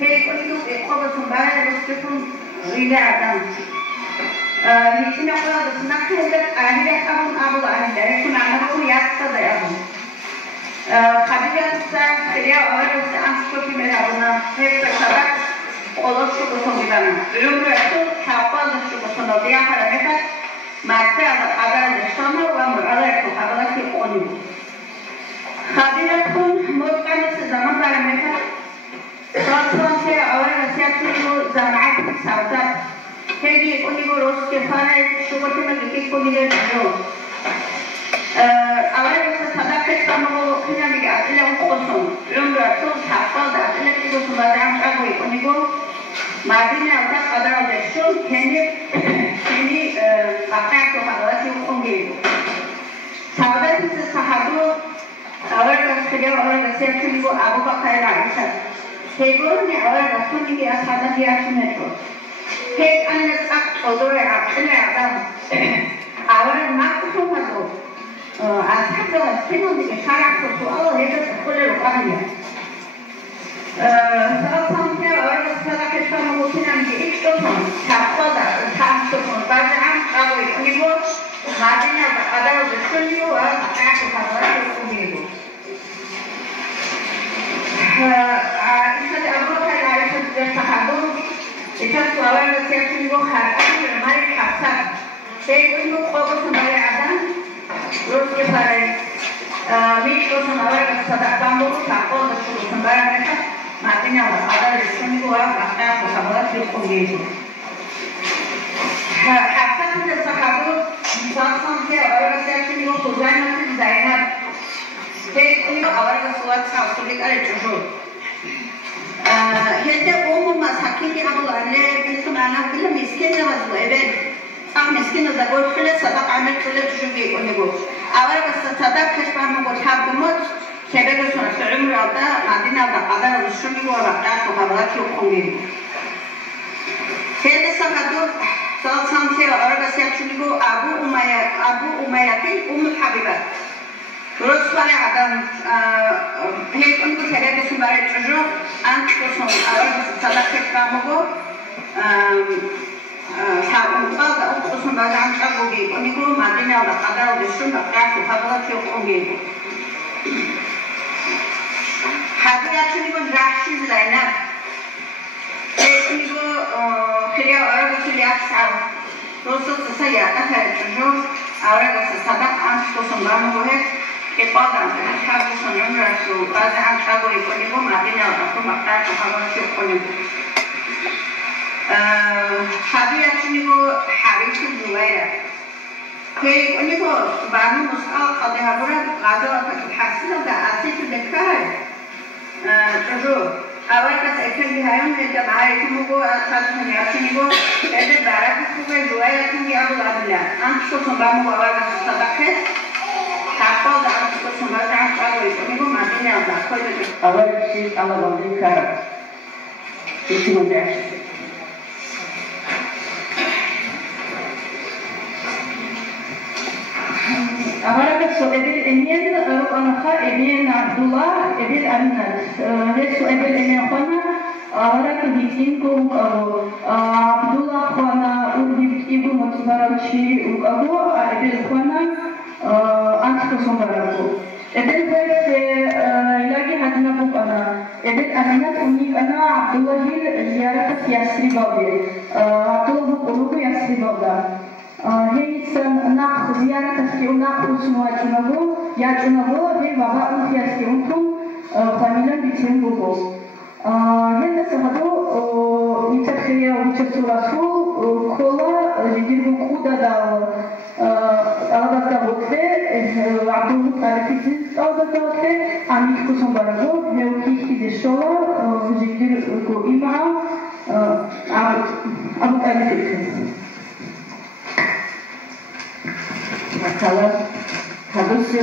Hei kalau sembarang itu pun tidak ada. Di sini kalau senang kita ada kamu abu ada itu nama aku ya ada ya. Kajian saya dia orang yang sesuatu mereka hei tersabat. Kalau suku sumberan, lalu itu kapal suku sumber dia pada mereka maka ada bersama orang berada itu ada lagi oni. Hadirat pun bukan sezaman pada mereka. Kalau saya orang siap itu zaman sahabat, jadi oni boros kefara suku sumber itu oni dia jauh. Awalnya itu sahabat kita mau kena juga ada kosong, lalu itu kapal ada lagi itu sembarang aku oni go. Madinah ada besul kendi apa itu adalah siapa sahabat itu sahabat awal kerja orang siapa itu Abu Bakar Aisyah sebelumnya awal rasul ini asal dia itu hei anak tak odor ini ada awal maksud itu asal itu semua di syarat itu awal itu sekolah lokalnya salah satunya orang setelah kita mengusirkan di itu kapal dan kapal pembacaan kalau ini bos Madinah ada betul juga aku katakan itu ini Isa Abu Bakar Aisyah sahabat сейчас слова сердце его характер, мой характер. Ты ему кого-то смотри, русский парень. Видишь, что на варке садакам был, такой, что смотри, Martina ada di gua pasca sahabat di Kongi. Hatta kita sahabat insan ke orang yang itu tujuan itu desainer. Ini orang yang suat sausulik ada jujur. Hanya umum masakin yang aku lalu itu mana kita miskin yang masuk event. miskin ada gol kule sadak amet kule tujugi kone gol. Awal kas sadak keshbar mo gol hab gomot. Kebe gol sona sa'um rada Madina da qadar ushumi gol raqqa sahabat yo kongi. Hede sahabat santi araga siyachuni gol Abu Umayyah ki Habibat. درست ولی آدم هیچ اون که هدیه کسی برای چجور آن کسی اول صداقت کامو حاول اون کسی بعد آن چجوری اونی کو مدینه و قدر و دشون بقیه و حالا که اونی هدیه چونی کو راشی زینب اونی کو خیلی آرام خیلی اکثر درست سیاه اثر چجور آرام صداق آن کسی برامو که پادام شب سنم رسول بعد هم شب و ایکنیم و مدینه و رفت مقطع و حواسی کنیم حبیت چونیم و حریف زویره که ایکنیم و برنو مسئال قاضی ها برد غذا و حسین و اصلی تو دکتر چجور اول کس ایکن بیهایون هیده معایتیم و گو اصلا نیاسینیم و ایده برک خوبه زویره کنگی ابو العبیلن انتشو سنبرمو اول کس صدقه حفاظ على القسم رجعت أول يقولون ما بين أول شيء الله يرضيك يسمى بعشر أولا السؤال الإمين أنا إمين عبد الله إمين أمنة هذا السؤال الإمين خنا أولا كديتينكم عبد الله خنا وديتيبو متبرشي وأبو إمين خنا antes sombrado. Eben böyle ilagi hadina bu kana. Eben amanat unik ana Abdullah'ın ziyaret Yasrib abi. Abdullah bu konu Yasrib abi. Heysen nak ziyaret ki nak usma cunabu ya cunabu he baba un Yasrib untum familien bitim bu. Hende sahado nitafriya uçsurasu kola lidir bu kuda da alabasta boxe Abdullah tarifisiz alabasta boxe amik kusun barago hevki de şola lidir bu imam abu tarifisiz mesela kadısı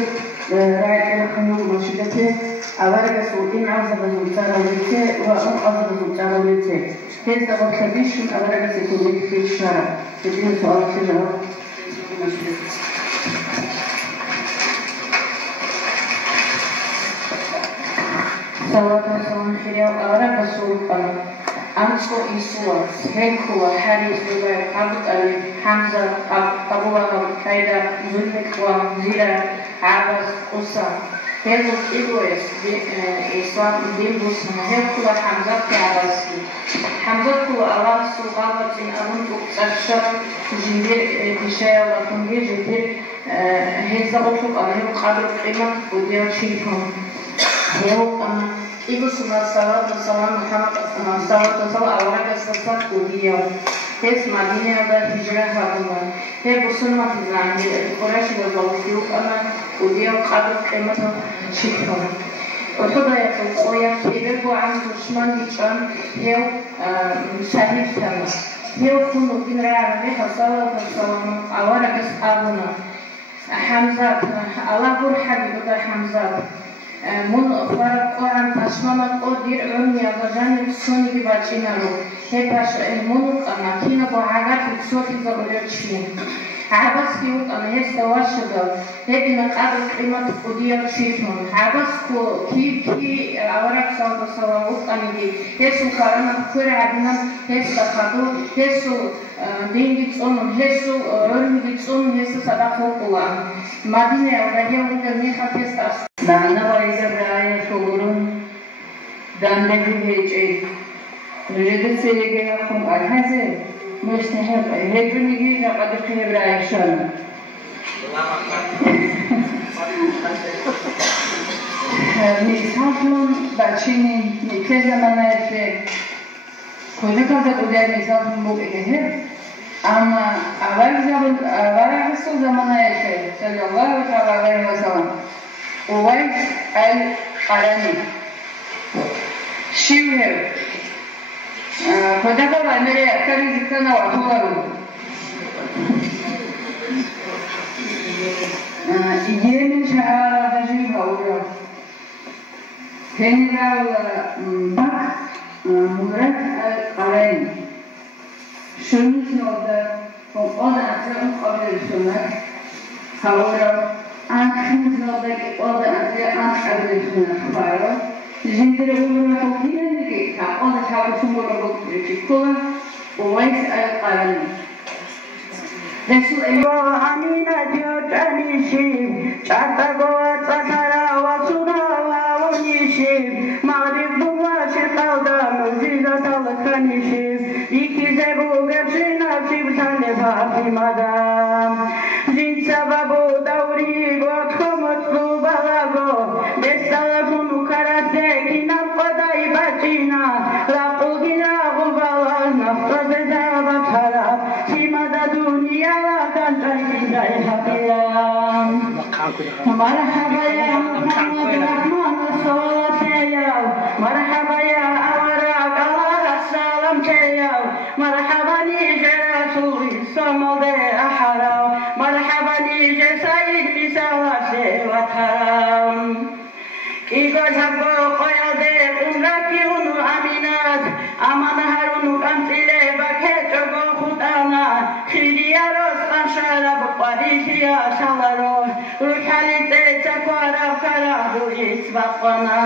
رايح خنوق مشكلته أورق سودين عزب الزوجار ولته وأم عزب الزوجار ولته هذا بخبيش أورق سودين في الشارع تدين سؤال كذا صلاة سلام خير أورق سود أنصر إسوات هيكوا حارس زبير عبد علي حمزة أبو بكر كايدا زلفكوا زيرا عباس قصة هذا إبويس إسوات دينبوس هيكوا حمزة كعباسي حمزة كوا أواس وغابة أمون بكتشر جدير بشايا وكنجي جدير هذا أطلب أنا هو قادر قيمة ودير شيفهم هو أنا Ibu sallallahu Muhammad sallallahu awalnya sesat kudiya. Hes Madinah ada hijrah haduma. He busun mati zani. Quraish wazawfiu ana kudiya qadr qimat shikha. وتبا يقويا كيبو عن دشمن ديشان هيو شهيد تما. هيو كونو دين رعبه صلاه والسلام awalnya بس أبونا. حمزة الله بور حبيب ده حمزة. من فرق قرآن تشمل قدير عمي أجانب سوني بباچينارو هباش منك أنا كينا بعاقات بصوتي زغلوشين عباس كيوك أنا هسه واشدا هبنا قبل قيمة قدير شيفون عباس كي أورك صوت صوت أنا دي هسه كارنا كور عدنا هسه خدو هسه دينجي تصون هسه رنجي تصون هسه صدقه قوام مدينة وراهي ودني خاتيستا دانا وایزر رای شورون دنده هیچی رجعت سيجي أخم الهزة مستحب هيبني جينا قد خير عيشان میزافون بچینی میکه زمانه که کجا کازه بوده میزافون بوده اما اول رسول زمانه که صلی الله علیه و سلم اویس القرنی شیوه کجا کازه میره اکتری زکتنه و اطوله رو یه شهر داشتی باورا General Bak Murat Al-Arayn schönes Norden vom Oderatlantik Abdelschöner Haura Ankhins Norden Oderatlantik Abdelschöner Faro Jindere Ulma Fokinen Gita Oderatlantik Abdelschöner Kula Uwais Al-Arayn Resul Allah Amina Diyot Anishim Çatagoa Tsatara Wasuna Maghrib Dumashi Qawda Muzida Talkanishis İkize bu gerçina Sibtane Fatima'dan Zin sababu davri Vatko mutlu balago Destalafunu karate Kinam qaday bacina Laqul gina gubala Naftaze zabat harap Simada dunyala Kantai bindai hafiyam Marhaba ya Muhammad Rahman مرحبا يا أوراق الله السلام تياو مرحبا نيجي رسولي صمد أحراو مرحبا نيجي سيد بسواسي وتراو كيكو جبو قيادي قمراكي ونو أمينات أمان هارونو كنتيلي بكيتو خطانا خيريا روس قنشارا بقواريشيا شالارو روحالي تيتاكوارا فرادو إسبقنا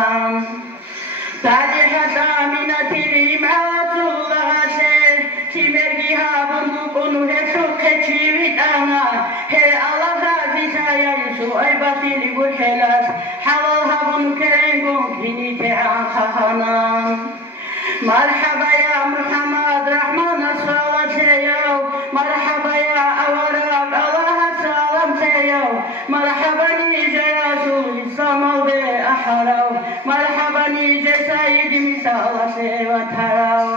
صالحة آمنة الإمعات الله سيد تمرجها بندقونه شوك تشيويتانا هي الله غازي يا يسوع باطل بحلات حلالها بنكرنكم كنيتي عن خهانا مرحبا يا محمد رحمن الصلاة ياو مرحبا يا أوراق الله السلام ياو مرحبا نيجي رسول الصمد أحراو مرحبا نيجي سيد مثالة وتراو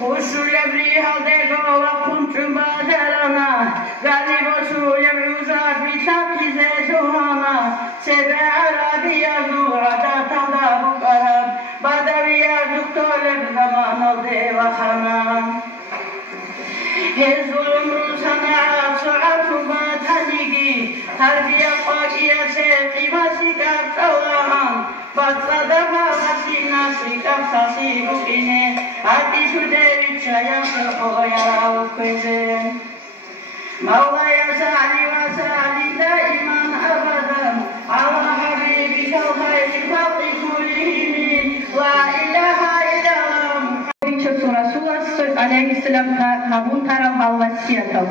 خشو يبري هالدقو وكنت بادرنا غالب وسو يبعوزات بشاكي زيتوهانا سبع عربي يزوع داتا بقرب بدوي يزوع طولب زمان الدوخنا هزول مروسنا صعب باتنيجي تربية قاكية سيقي مسيكا تولهم فتصدفا مسينا سيكا ساسيبو إني أدي سدري تشايا سيقويا وكيزين مولاي سعلي وسعلي دائما أبدا على حبيبك الخير الخلق كلهم لا إله إلا الله Rasulullah aleyhisselam kabul taraf halvasiyatav.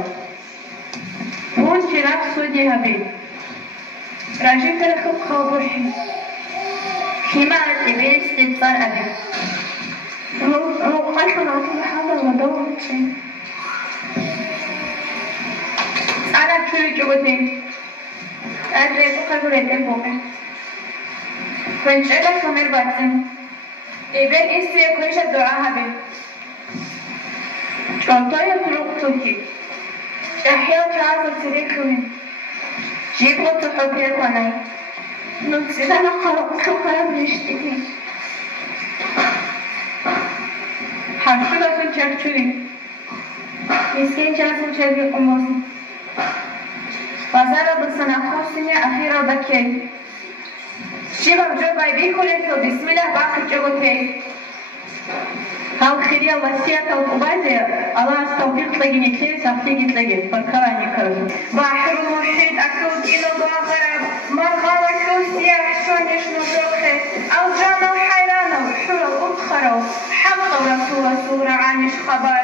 Вон чирак суди хаби. Рajib тараху кhabурhi. Химар тибис тибсар аби. روقات ناطي هذا ودور شيء. أنا شو جوتي. أدري بقول لك بقول. فنشأت كمر باتم. إبن إستي كويش الدعاء هبي. شنطايا تروق توكي. أحيانا تعرف تريكوني. جيبوا تحبي القناي. نقصد أنا خلاص نشتكي. حرشوا تشرشوي. مسكين جالسون شربي قمصي. بازار بسنا خوشني أخيرا بكي. شباب جوباي بيكولتو بسم الله باقي جوتي. هاو خيريا وسيات القبادة الله استوفيق لجني كيس أفيق لجن فركاني كرم. بحر المحيط أكود إلى ضاغرب مرغى وكوسيا حشونش نزوخه أو جانا وحيرانا وحور الأخرى حق رسول سورة عنش خبر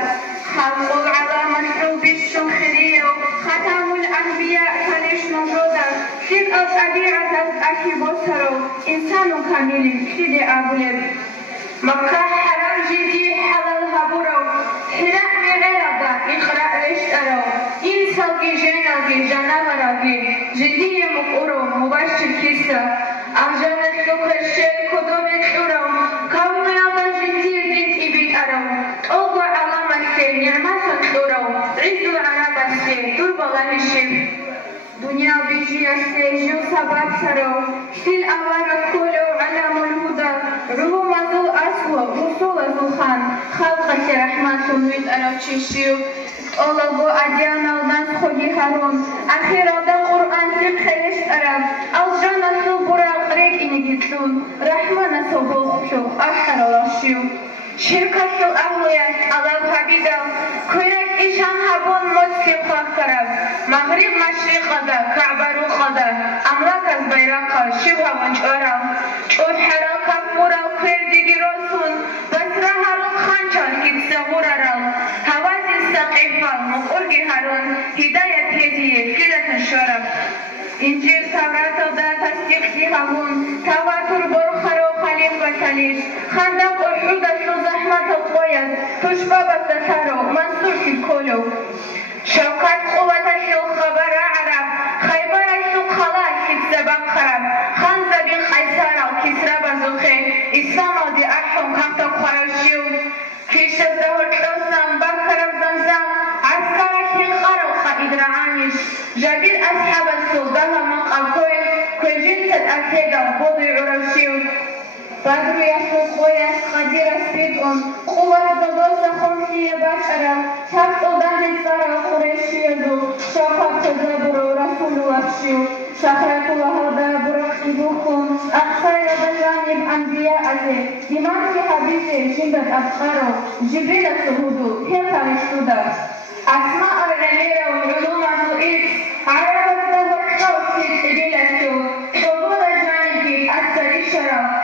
خلق العظام الحروب الشمخرية ختام الأنبياء فليش نزودا كيف أطبيعة أكي بصرو إنسان كامل كيد أبولب مكة حرام جدي حلال هبورو حرق مغيردا إقرأ رشترو إنسالكي جنالكي جنابراكي جدي مقورو مباشر كيسا أرجانت لوكرشل كدومت أورو كوني الله جدي ديت إبيت أرو أوغو علامتك نعمتك أورو عزو عربتك تربو لهشم دنيا بيجيسته جو سبب سرو شتيل أوارك كولو علم الهدى روح مدو أسوأ رسول الخان خلقك رحمة سنويت أراتشيشيو أولغو أديانا وناس خودي هارون أخيرا دا قرآن تيب خلشت أراب ألجانا سو براق ريك إنجيتلون رحمة سو بلخشو أحر راشيو شركة الأهليات ألاب حبيدا كورك إشان هابون مسكب خاكراب مغرب مشرق دا كعبة روخ دا أملاك البيراقة شبه منجورا شوف حراكة مورا كردگي رسون بسرا هارون خانچان كبسا غورارا هواز استقيفا مقرگي هارون هداية هدية كدة شرف إنجيل سورات دا تصديق هامون تواتر برخرو خليف وتليش خندق أحود شو زحمة الطويل تشبه بستارو منصور في كولو شوكات قوة شو خبر عرب خيبر شو خلاص كتسبق خرب خنزة بين خيسارة وكسرى بزوخي إسلام دي أحهم كمتا خرشيو كيش الزهر تلوسم بكرم زمزم عسكر الخيخار وخائد رعانيش جبيل أصحاب السلطة مقابل كل جنس الأكيدة بوضي عرشيو بدر يسوق ويس قدير سبيدهم قوة ضدوس خمسية بشرة شخص ودهن الزرع قريشيدو شوكة تزابر رسول وفشيو شخرة وهذا برقبوكم أقصى بجانب أنبياء أزي إمام في حديثة جندت أفقارو جبريل السهودو هيك رشتودا أسماء الرميرة وعلوم الزؤيد عرب الزهر خوف في الإبيلة حضور جانبي أكثر شرف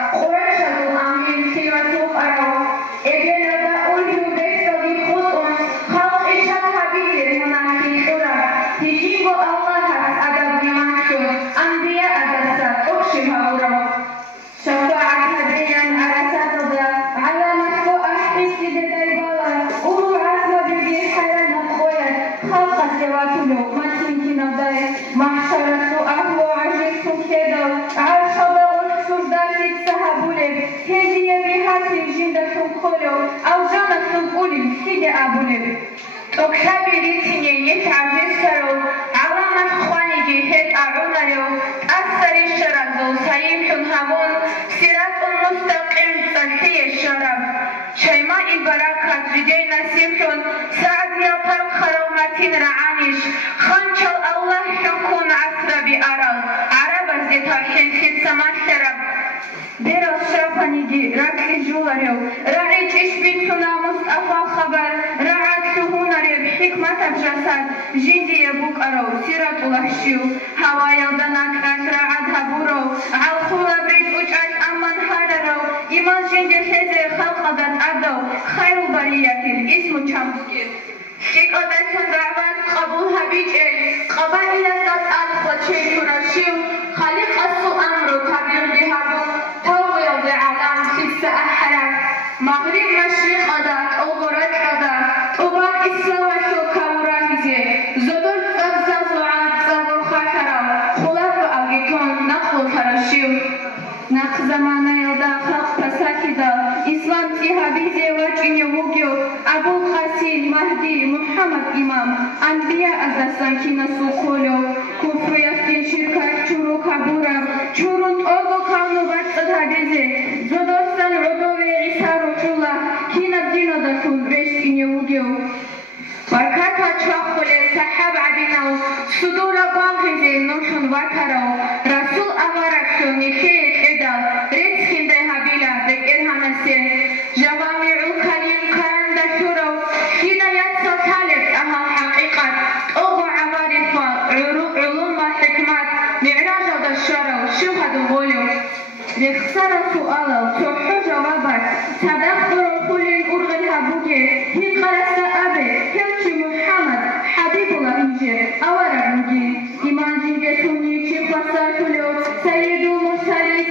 Sayyidul Mursalin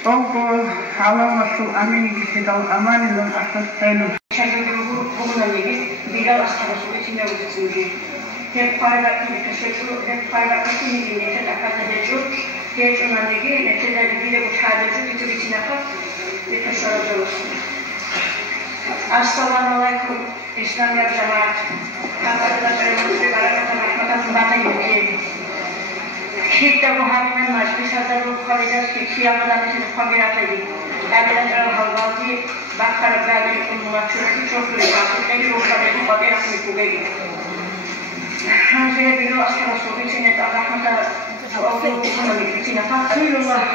Togo halama su amin kita aman dan atas telu. Saya dulu bukan lagi bila asal sulit ini untuk sendiri. Para keseluruh dan para ini ini akan terjadi. Dia cuma lagi nanti dari bila berhada itu dicinakan itu sahaja. Assalamualaikum Islam ya jemaat. Kata kita muslim ada kata sebata ini. Kita berharap majlis atau kualitas fikir adalah tidak kami lagi. Ada dalam hal ini bakal berada di pembuatan itu cukup lepas. Jadi bukan itu bagian yang dikugai. Saya bilang asal sulit ini tak rahmat. Allah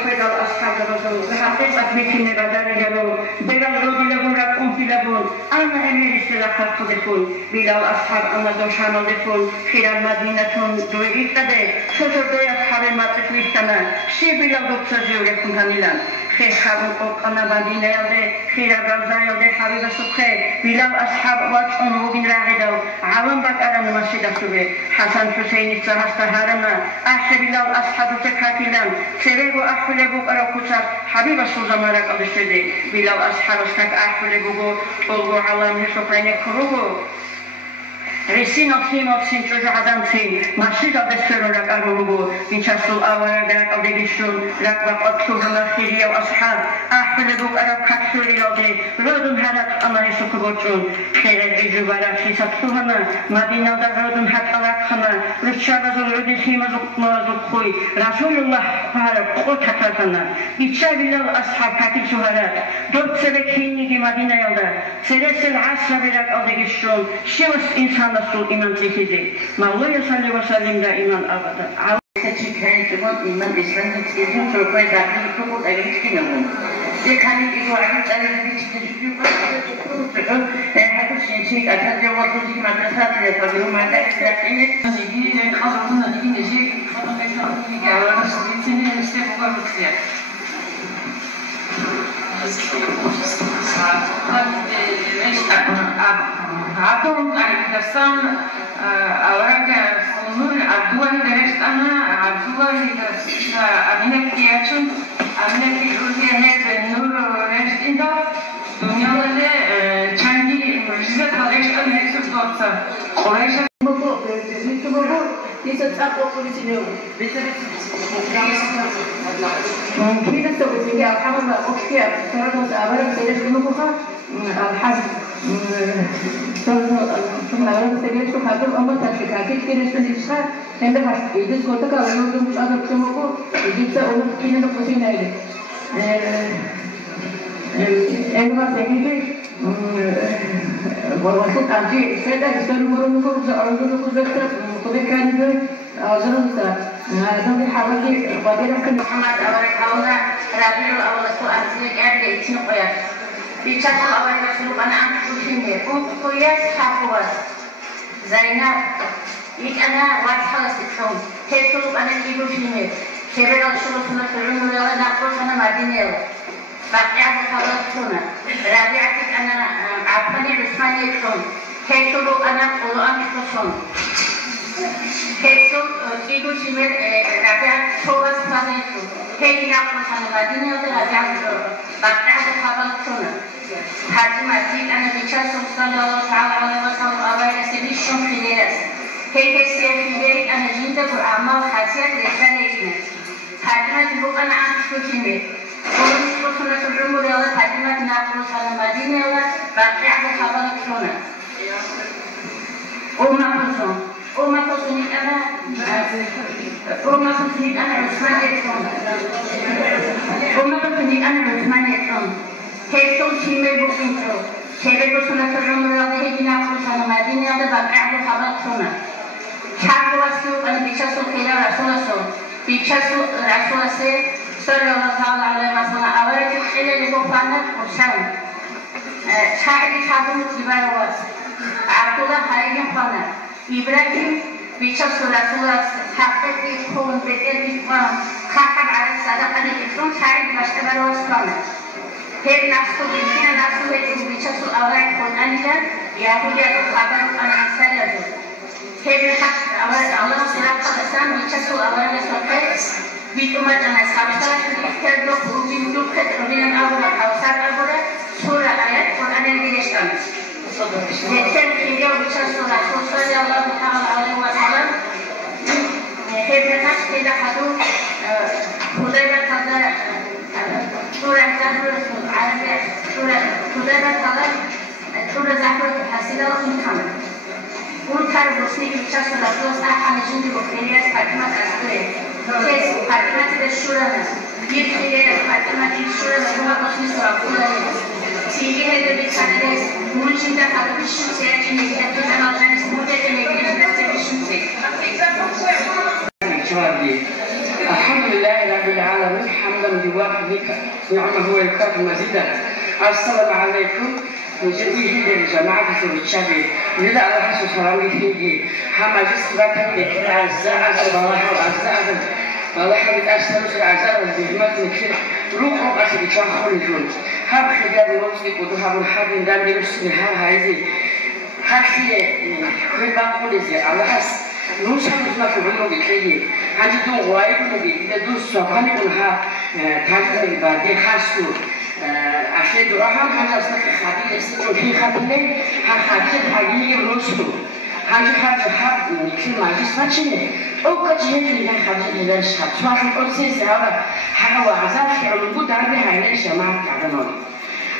pedal ashab Rasul haqiqat bikin badal jalo pedal rodi lagun rakun filabun ana emir istilah qadifun bilal ashab ana doshan defun khiral madinatun doitade soto doy ashab matfistana shi bilal doktor jure kunhanilan khab ana madina yade khira ramza yade habiba subhe bilal ashab wat unubin rahidaw alam bakaran masjid asube hasan husaini sahasta harama ahbilal أصحاب تكاتلان سيرو أحول بوك أراكوتا حبيب السوزا مارك أبشدي بلاو أصحاب استك أحول بوكو أولو علام هسوكرين كروبو رسين أطيم أطسين تجو عدم تين مسجد أبسرو لك أروبو بيشاسو أولا لك أبديشون لك وقتوهما خيريا وأصحاب أحول بوك أراك كتسوري لدي رودم هلك أما يسوكبوتون خير العجو بارك سيساتوهما مدينة رودم حق ألاك خما رشابة العودي سيما زق خوي رسول الله فهرب قوت حتاتنا بيتشاب الله أصحاب كتب سهرات دوت سبكيني مدينة يلدا سرس العصر بلك أبديشون شوست إنسان رسول إيمان تيجي ما الله يصلي وسلم دائما أبدا Sekian cuma iman Islam itu terkait dengan hukum agama kita namun. Sekarang itu ada dari sisi harus sih ada jawab tu di madrasah ya kalau mana ini dan kalau ini sih kalau ini kalau ini mesti bukan betul. عطوا الدرسان أوراق النور عبدوها درست أنا عبدوها أمينة كياتشون أمينة كيروتي هذا النور رشت إندا دنيا لله چندی معجزه خالش أنا هسه دوستا خالش Bisa tak boleh sini. Bisa. Kita sebut ini alhamdulillah okey. Sekarang kita awal kita semua bukan alhamdulillah. Semua orang kita itu khabar amat terfikir kita sebenarnya hendak has. Itu kota kalau orang tu ada semua ko, itu orang kita nak pusing lagi. Enggak sekali. Waktu tadi saya dah sekarang orang ko orang tu betul. وكان أظن هذا حوالي قدير كان محمد أول أولا ربيع الأول سؤال سيك أبدا يتنقيا بيشكل أول مسلوب أنا عم تشوفيني قياس حفوز زينب يك أنا واضحة لستهم تسلوب أنا يجيبوا فيني كبر الشروط من العمر ولا نقول أنا مدينة بقية خلاصنا ربيعتك أنا عبقني رسماني يكون تسلوب أنا قلوان يكون Itu itu cuma rakyat soal sana itu. Hei nak macam mana itu rakyat itu. Bapak ada kabar sana. Hati mati anda bicara soal Allah Taala awal sedih sempurna. Hei setiap hari anda cinta beramal khasiat lesan ini. Hati mati bukan anak cuma. Orang itu sana sebelum Allah hati mati nak macam Madinah Allah. Bapak ada kabar sana. Uma kusini ana Usmani Tom. Hesto chime bukintro. Chebe kusuna terumura hejina kusana Madinah ada bakal kabar suna. Chaku wasu kan bisa sukira rasul. Bisa rasul se sallallahu alaihi wasallam awal itu ile itu panat usan. Chari chabu tibawas. Abdullah hayyan panat. إبراهيم بيشوف رسول حقيقي يكون بدل يكون خاطر على الصدقة يكون شايد مشتبه وصلنا هي نفسه بيجينا نفسه بيشوف أوراق القرآن يهودي خبر عن السلف هي الحق أوراق الله سبحانه وتعالى بيشوف أوراق الصدقة ვიტუმატანა სამსახური ფერდო უვინდუ ფეტროვიან აბურა თავსარაბურა სურა აიათ ყურანელი ეშტამის ნეთენ კიდევ უჩასურა ხოსალი ალლაჰ თაალა ვასალა ჰებრეთას კიდე ხადუ ხუდაიბა თადა სურა ზაჰრუ არაბია სურა ხუდაიბა თადა სურა ზაჰრუ ჰასილა უნქანა უნქარ რუსნი უჩასურა ხოსა ამიჯინდი ბოფერიას ფატიმა კასტურე ეს ფატიმატი შურანას მიხილე ფატიმატი შურანას მომაყოსნის რაფულაია სიგეჰედები ჩანდეს მულჩინდა ხალხის შეაჩინე ქეთუნა მალჟანის მუდეტელი გეშტაცებიშინცი الحمد لله رب العالمين حمدا بوحدك نعمه ويكافئ مزيدا السلام عليكم وجدي هي جماعة الشعبي لذا على حسب سلامي فيجي حما جسد بكرة أعزاء الله وأعزاء الله حمد أرسل أعزاء الزهمات نكفي روحهم أخذ يتشاخون يجون هاب خجاب الموسيقى ودوها من حد دام يرسل هايزي هاكسي كل باقول زي على حس نوشان ما في بلوغ كذي هذي دون غايب نبي إذا دون سبحان الله تاجر بعدي خاصو أشياء دراهم هذا أصلا خادي يستوي في خادي هذا خادي يروسو هذا حب نكمل ما يسمعشني أو كذي اللي خادي يلاش خاد شو عشان أرسل هذا حاجة وعزاف في علوم داربي هاي شماعة كذا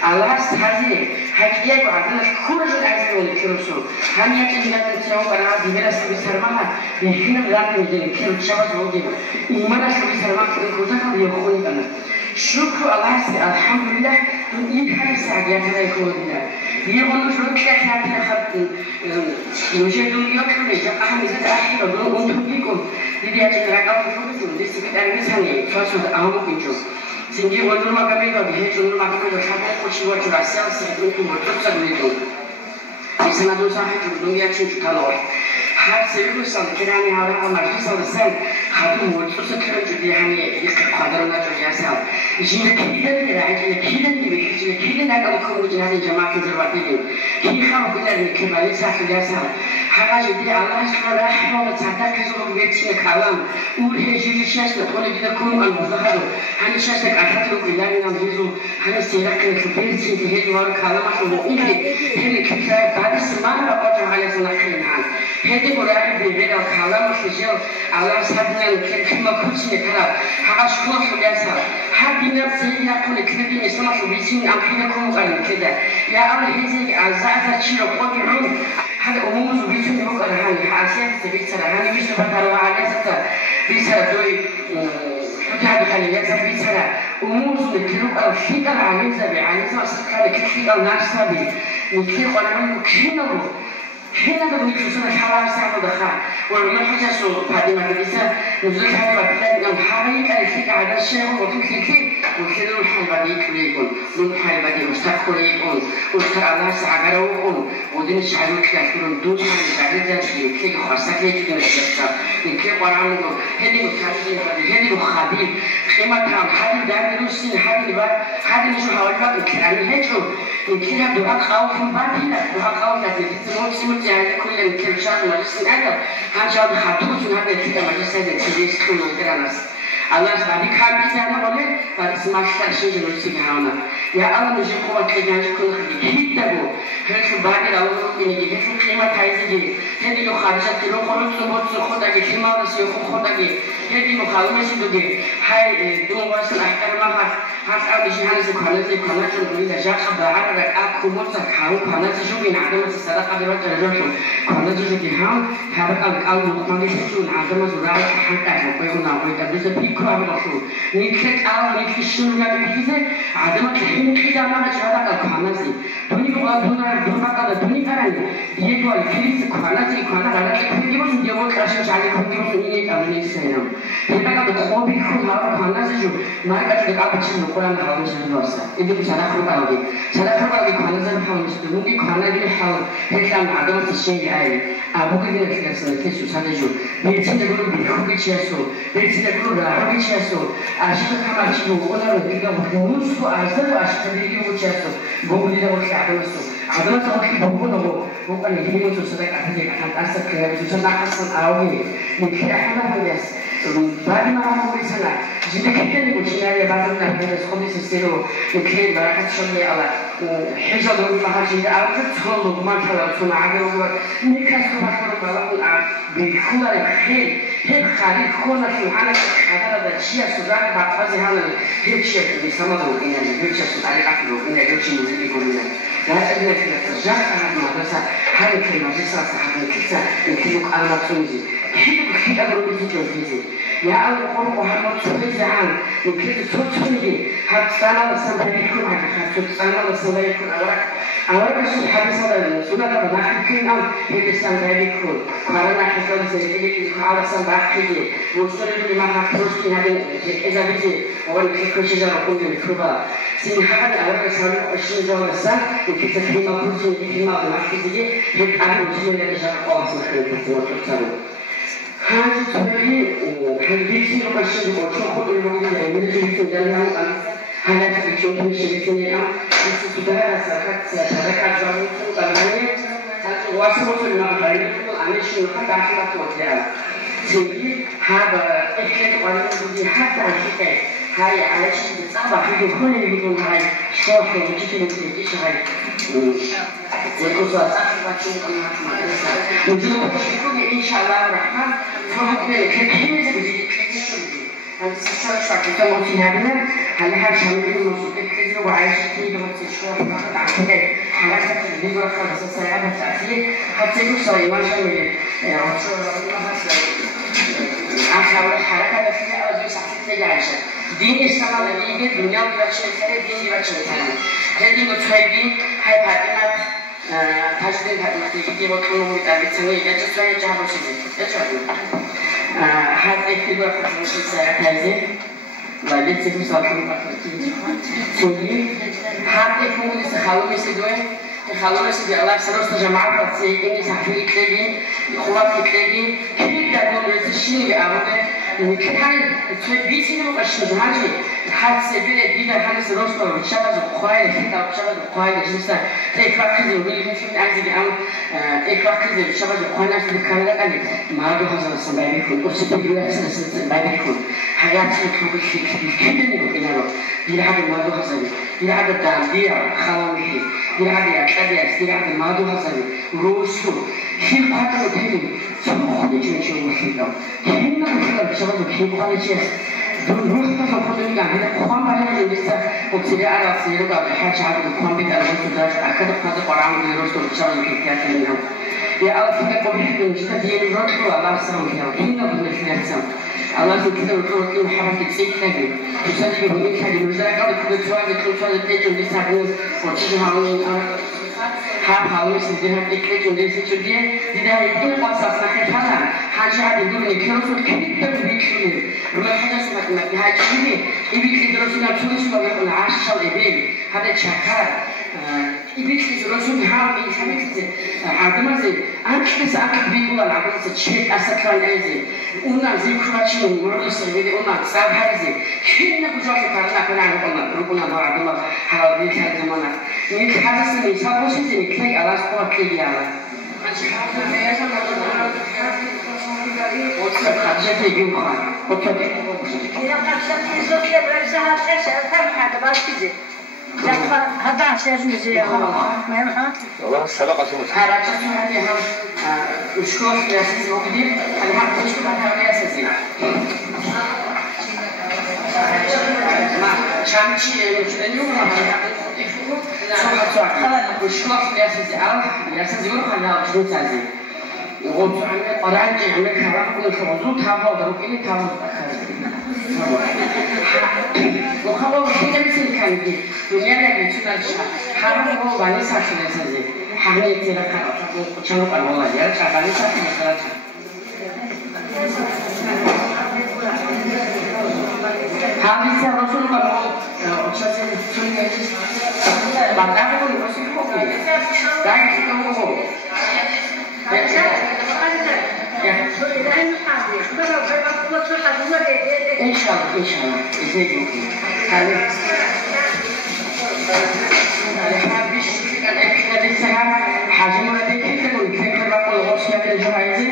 الله هذه حكيات وعدنا كل شيء عايزين ونكرسو هني أجي نقدر نسوي أنا بيرس بسرمها بيحنا بلاد مدين كل شباب زوجي إيمانا شو بسرمها كل كذا كم يخوني أنا شكر الله الحمد لله إيه هاي سعيات هاي يخونينا يقولون شو كذا كذا خد يوجدون يأكلون إذا أهم إذا أحد يقولون أنتم فيكم دي أجي نراقب فيكم دي سبيل أرميساني فاسود أهم كنجو Singgi wajur maka mereka dihujung maka mereka sampai kuci wajur asal sebelum wajur sebelum di sana tu sahih dunia cuci kalor har sebelum kirani orang amal selesai hadu wajur sekarang jadi hanya ikhtiar jadi asal jika kita tidak kita tidak kita nak aku jadi jamaah kerja ini kita bila kembali sahih asal hara jadi Allah subhanahu wa taala kesukaan betul kalam urhe jadi syasna boleh kita kum al-muzahar hani syasna kata tu ilan yang hizu hani serak ke betul jadi war kalam aku ini ini kita tadi semua orang ada senangnya هذه مراقب بيبيع الكلام الفجر على سبنا الكلمة كوتشي كلا هاش كل حدث حبينا زينا كل كذبين يسمع شو بيسين أم حينكم قال كذا يا أول هذه عزازة شيء قبيعون هذا أمور بيسين يقول هني حاسيات بيسر هني بيسر بدروا على ستا بيسر دوي حتى بخليات بيسر أمور نكلو الفيل على زبي على سكر كثير الناس سبي نكلو قلنا كينو هنا بدو يشوفون الحوار ساعة دخان ولما حاجة سو بعد ما بديسا نزل هذا بدلنا يوم حاري كان فيك على الشيء وفيك كذي وكذا الحال بدي كليكون من حال بدي مستقبليكون وترى الله ساعة جروكون ودين الشعب كلهم دوت حال بعد ذا شيء كذي خاصة كذي كذي نشوفها نكذي قرآن لو هذي مكاتب هذي مخابير خيمة تام هذي دار دروسين هذي بعد هذي نشوف هواي بعد كلامي هيجو نكذي دعاء خوف بعدين دعاء خوف نتيجة يعني كل الكلشات مجلس هذا هنشاهد خطوط هذا كذا مجلس هذا تجلس كل الناس الله سبحانه كان بيزانا ولا بس ما شاء شيء جلوسي كهانا يا الله نجيب قوة كذا كل خدي هيدا بو هذا بعد الله إني جه هذا كلمة تايزي هذا يو خارجة كلو خلوص نبض خدا كي كلمة بس يو خدا كي هذا يو خالو ماشي دوجي هاي دون واسط أحكام ما هاس أول شيء هذا سكانة شو بقول إذا جاك بعد رك أكمل سكانة كانة شو بين عدم الصدق قبل ما ترجعهم كانة شو كهام هذا أول نقطة شو عدم الزراعة حتى يكون ناوي تبدأ بيكون مشو نكت أول نكت شو نبي بيجي عدم الحين كذا ما نشهد كانة زي دوني دونا كذا دوني كراني يجوا الكريس كانة على كذي بس يجوا كراشة جالي كذي بس إني أبني سينام هذا كذا خوبي خود هذا كانة زي ما كذا أبتشي القرآن هذا شيء نورسا إذا كنت أنا خلق عليه كانة زي حاول نستدومي كانة اللي حاول هيكلام عدم الشيء عالي أبوك اللي نتكلم كيسو سادجو بيتي تقول بيخوك تشيسو بيتي تقول راهوك تشيسو أشوف كم أشوف ولا نتيجة وخنوس وأزل وأشوف اللي يجوا تشيسو بقول لي ده وش عدمسو عدمسو وكي بقوله بقول لي هي وش صدق أهلي عشان أسد كذا بس أنا أصلا أروي من كذا حنا هنيس بعد ما عمرو بيسنا جدا كده نقولنا بعد ما نبدأ خميس السيرو نكلم بركة شغلي على حجاب المهاجر أو تطلب ما كلا صنع عجوة نكسر مكان بلاد بيكون الخير هيك خالد كونا في حالة هذا الشيء سودان بعد هذا هيك شيء بيسمونه إن هيك شيء سودان أكله إن هيك شيء مزيد يقولون لا أدري كيف ترجع أنا المدرسة هذا المدرسة صاحب الكتاب يمكنك أن تنزل هيك أقول لك تنزل يا أول قرب محمد سبحانه عن يمكن تطلبي هتصنع السماء يكون عندك هتصنع السماء يكون أوراق سبحانه سبحانه سبحانه بنحكي عن هذا السماء يكون قارنا حسب سيدي على السماء كذي وصلنا لما نحكي في هذا إذا بيجي أول كل شيء جربوا بالكبار سنحكي أوراق سامي أشين جوا السام يمكن تخلي ما كل شيء يمكن ما بنحكي دي هيك أنا وصلنا لجرب أصلا كذي هذا سؤالي وحديثي وبشر وشوف الموضوع من في الدنيا هذا في شو من شيء بس تبغى سأتذكر جامعة تمانية واسمه في المعبد أنا شو حتى أحد توجه سيدي هذا إحنا قلنا بدي حتى أشوفه هاي على شيء صعب في كل اللي يقول هاي شوف وجدت من إيش هاي زيكوزات أخواتي أنا نجيب إن شاء الله الرحمن فهو كده كده بيجي أنا سأشرح كتاب في هذا هلا شامل الموضوع كذا وعايش فيه وتشوف عن كده حركة الفيديو خلاص سيعمل تأثير حتى يوصل ما شامل عشان الحركة فيها أو جزء حتى عايشة دين إسلام النبي الدنيا بيبشر كذا دين بيبشر كذا هذه متفاعلين هاي بعدين تجديد هذه وتكونوا متابعين يجلسوا يجهروا شيء يجهروا هذا يكتبوا في الساعة هذه ولا تكتبوا صاروا سوري هذا يكون يسخلوا يسدوه يخلوا يسدوا الله سرور جماعة فتسيني سحفي كتير إخوات كتير كل ده دول يتشيل بأمره وكان تبيتي ما بس جماعي حد سبيل دينا حد سرور سرور شباب القايل كده شباب القايل جلسة تكفى كذا ويقول لي في عندي بأم تكفى كذا شباب القايل ناس الكاميرا قال ما له هذا الصباح يكون وسبب له أحسن الصباح يكون حياتي تكون في كده نقول دي حاجة ما له هذا دي حاجة تعبير خلاص دي حاجة أكيد دي حاجة ما له هذا روسو في قطر تاني سبحان الله شو وحيدا هنا مثلا شباب في قطر شيء روح مثلا قطر يعني قام على لسه وتسير على سير بعد حاجة على القام بيت الروس ده أكيد قطر قرآن الروس شباب في كاتب منهم يا الله فيك قبل من جد دين الروس الله سلام فيها هنا بنفسنا الله سبحانه وتعالى محبة كثير تاني وسنجي بقول كذا نزل قبل كل شوية تيجي لسه وتيجي هاوني هاوني سيدنا تكلم جندي سيدنا إذا يمكن قصص نحكيها حاجة يقول لك كيف كذا بيكشف وما حاجة سمعت هاي كذي يبي يدرسون كل شيء ويقول عاش الإبل هذا شكر يبي يدرسون هاي إنسان كذا هذا ما زين أنا بس أقول بيقول أنا بس شيء أسكان أزين ونا زي كراشي ومرة سويدي ونا ساب هذا كنا بجوار كارنا كنا ربنا ما عندنا هذا بيت هذا زمانه نيك هذا سني ساب وش زي كلي على سبورت كلي على وصل خارجة يجيب خان وصل يا خارجة يزوج برزها ترسل ثم هذا بس كذي هذا عشان زي ما يمحى والله السباق اسمه خارجة هذه هم مشكور في أساس موجودين أنا هم مشكور في أساسي ما كان شيء اليوم ما مشكور في أساس أساس يوم أنا أشوف هذه وعمل قرآن عمل كلام كل الخطوط هذا وضرب إلي كلام وخبر كده مثل كان دي دنيا لا بتشوف الشيء حرام هو بني ساكن هذا حمي ترى كان وشانو كان والله يا شباب بني ساكن هذا هذا سر رسول الله وشاسين سنة بعدها هو الرسول هو ده كده إن شاء الله يزيد هذا حابش كان أكيد لسه حجم ولا كيف تقول كيف بقول غصة الجوائز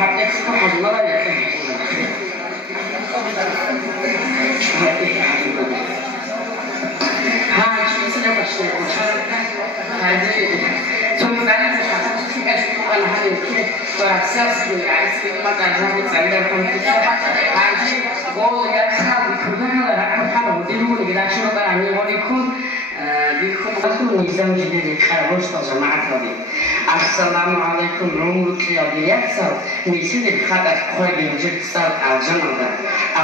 حابش تكون حجم ولا سياسي عايز ما تعرفين تعلمكم عايز قول يا أصحاب كلنا راح نحاول نديروا كذا شنو بقى نقول لكم بكم أصلا نظام جديد كاربوس جماعة هذه السلام عليكم رمضان يا بيحصل نسيت الخطأ خوي بنجد صار الجنة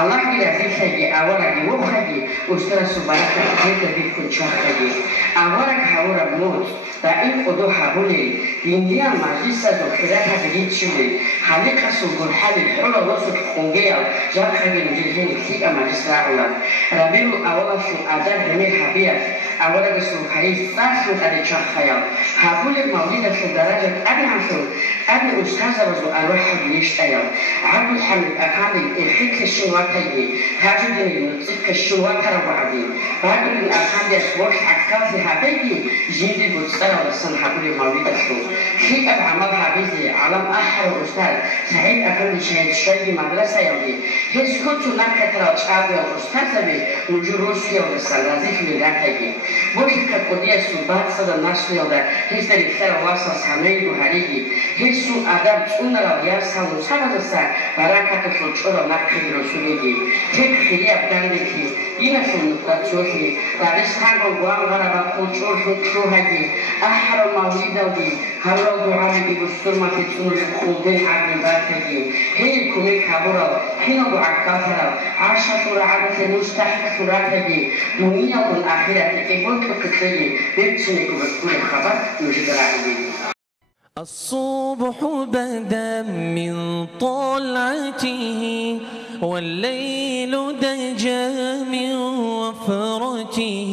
الله كده ذكري أولا يوخي أستاذ سبحانه كده بيكون شاكري أولا كهورا موت دائم أدو حبولي دنيا مجلس دكتوراه بيجيشولي حلقة سوغل حل الحلا وسط خنجيا جاب حاجة نجيلين كتير مجلس راولا ربيم أولا شو أدار رمي حبيات أولا بسوا حريص تاسو أدي شاخيا حبولي مولدة في درجة أبي عشو أبي أستاذ بزو أروح بيش أيام عبد الحميد أكادي الحك الشواتي هاجدني نطيق الشواتر وعدي بعد الأكادي أسوق عكازي حبيبي جيدي بتصير بسن حبولي مولدة شو كي أبعمل حبيبي علم أحر أستاذ سعيد أكادي شهد شوي مدرسة يومي هز كنت نكتر أشعبي أستاذ بي وجروسي وبسن نزيف ملاتي بوكي كقضية سبات صدى النشر يودا هز تريكتر واسا سامي وهاريجي هزو أدب تون رأيار سامو سابدسا بركة شوشورا نكتر رسوليجي تك خيري أبداندكي ينسو نقطة دارس كانوا قوام غربا كوشور شوهاجي أحر موليدا ودي هلو دعامي بسترمة تون الخوضين عبد باتجي هي كومي كابورا حين دعا كافرا عاشا سرعة مستحق سرعتجي دنيا والآخرة كيفون تكتلي بيبتنك وبتكون الخبر نجد رأيي الصبح بدا من طلعته والليل دجى من وفرته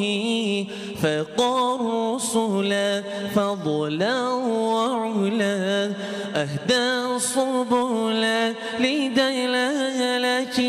فقر رسلا فضلا وعلا أهدى الصبلا لدلالته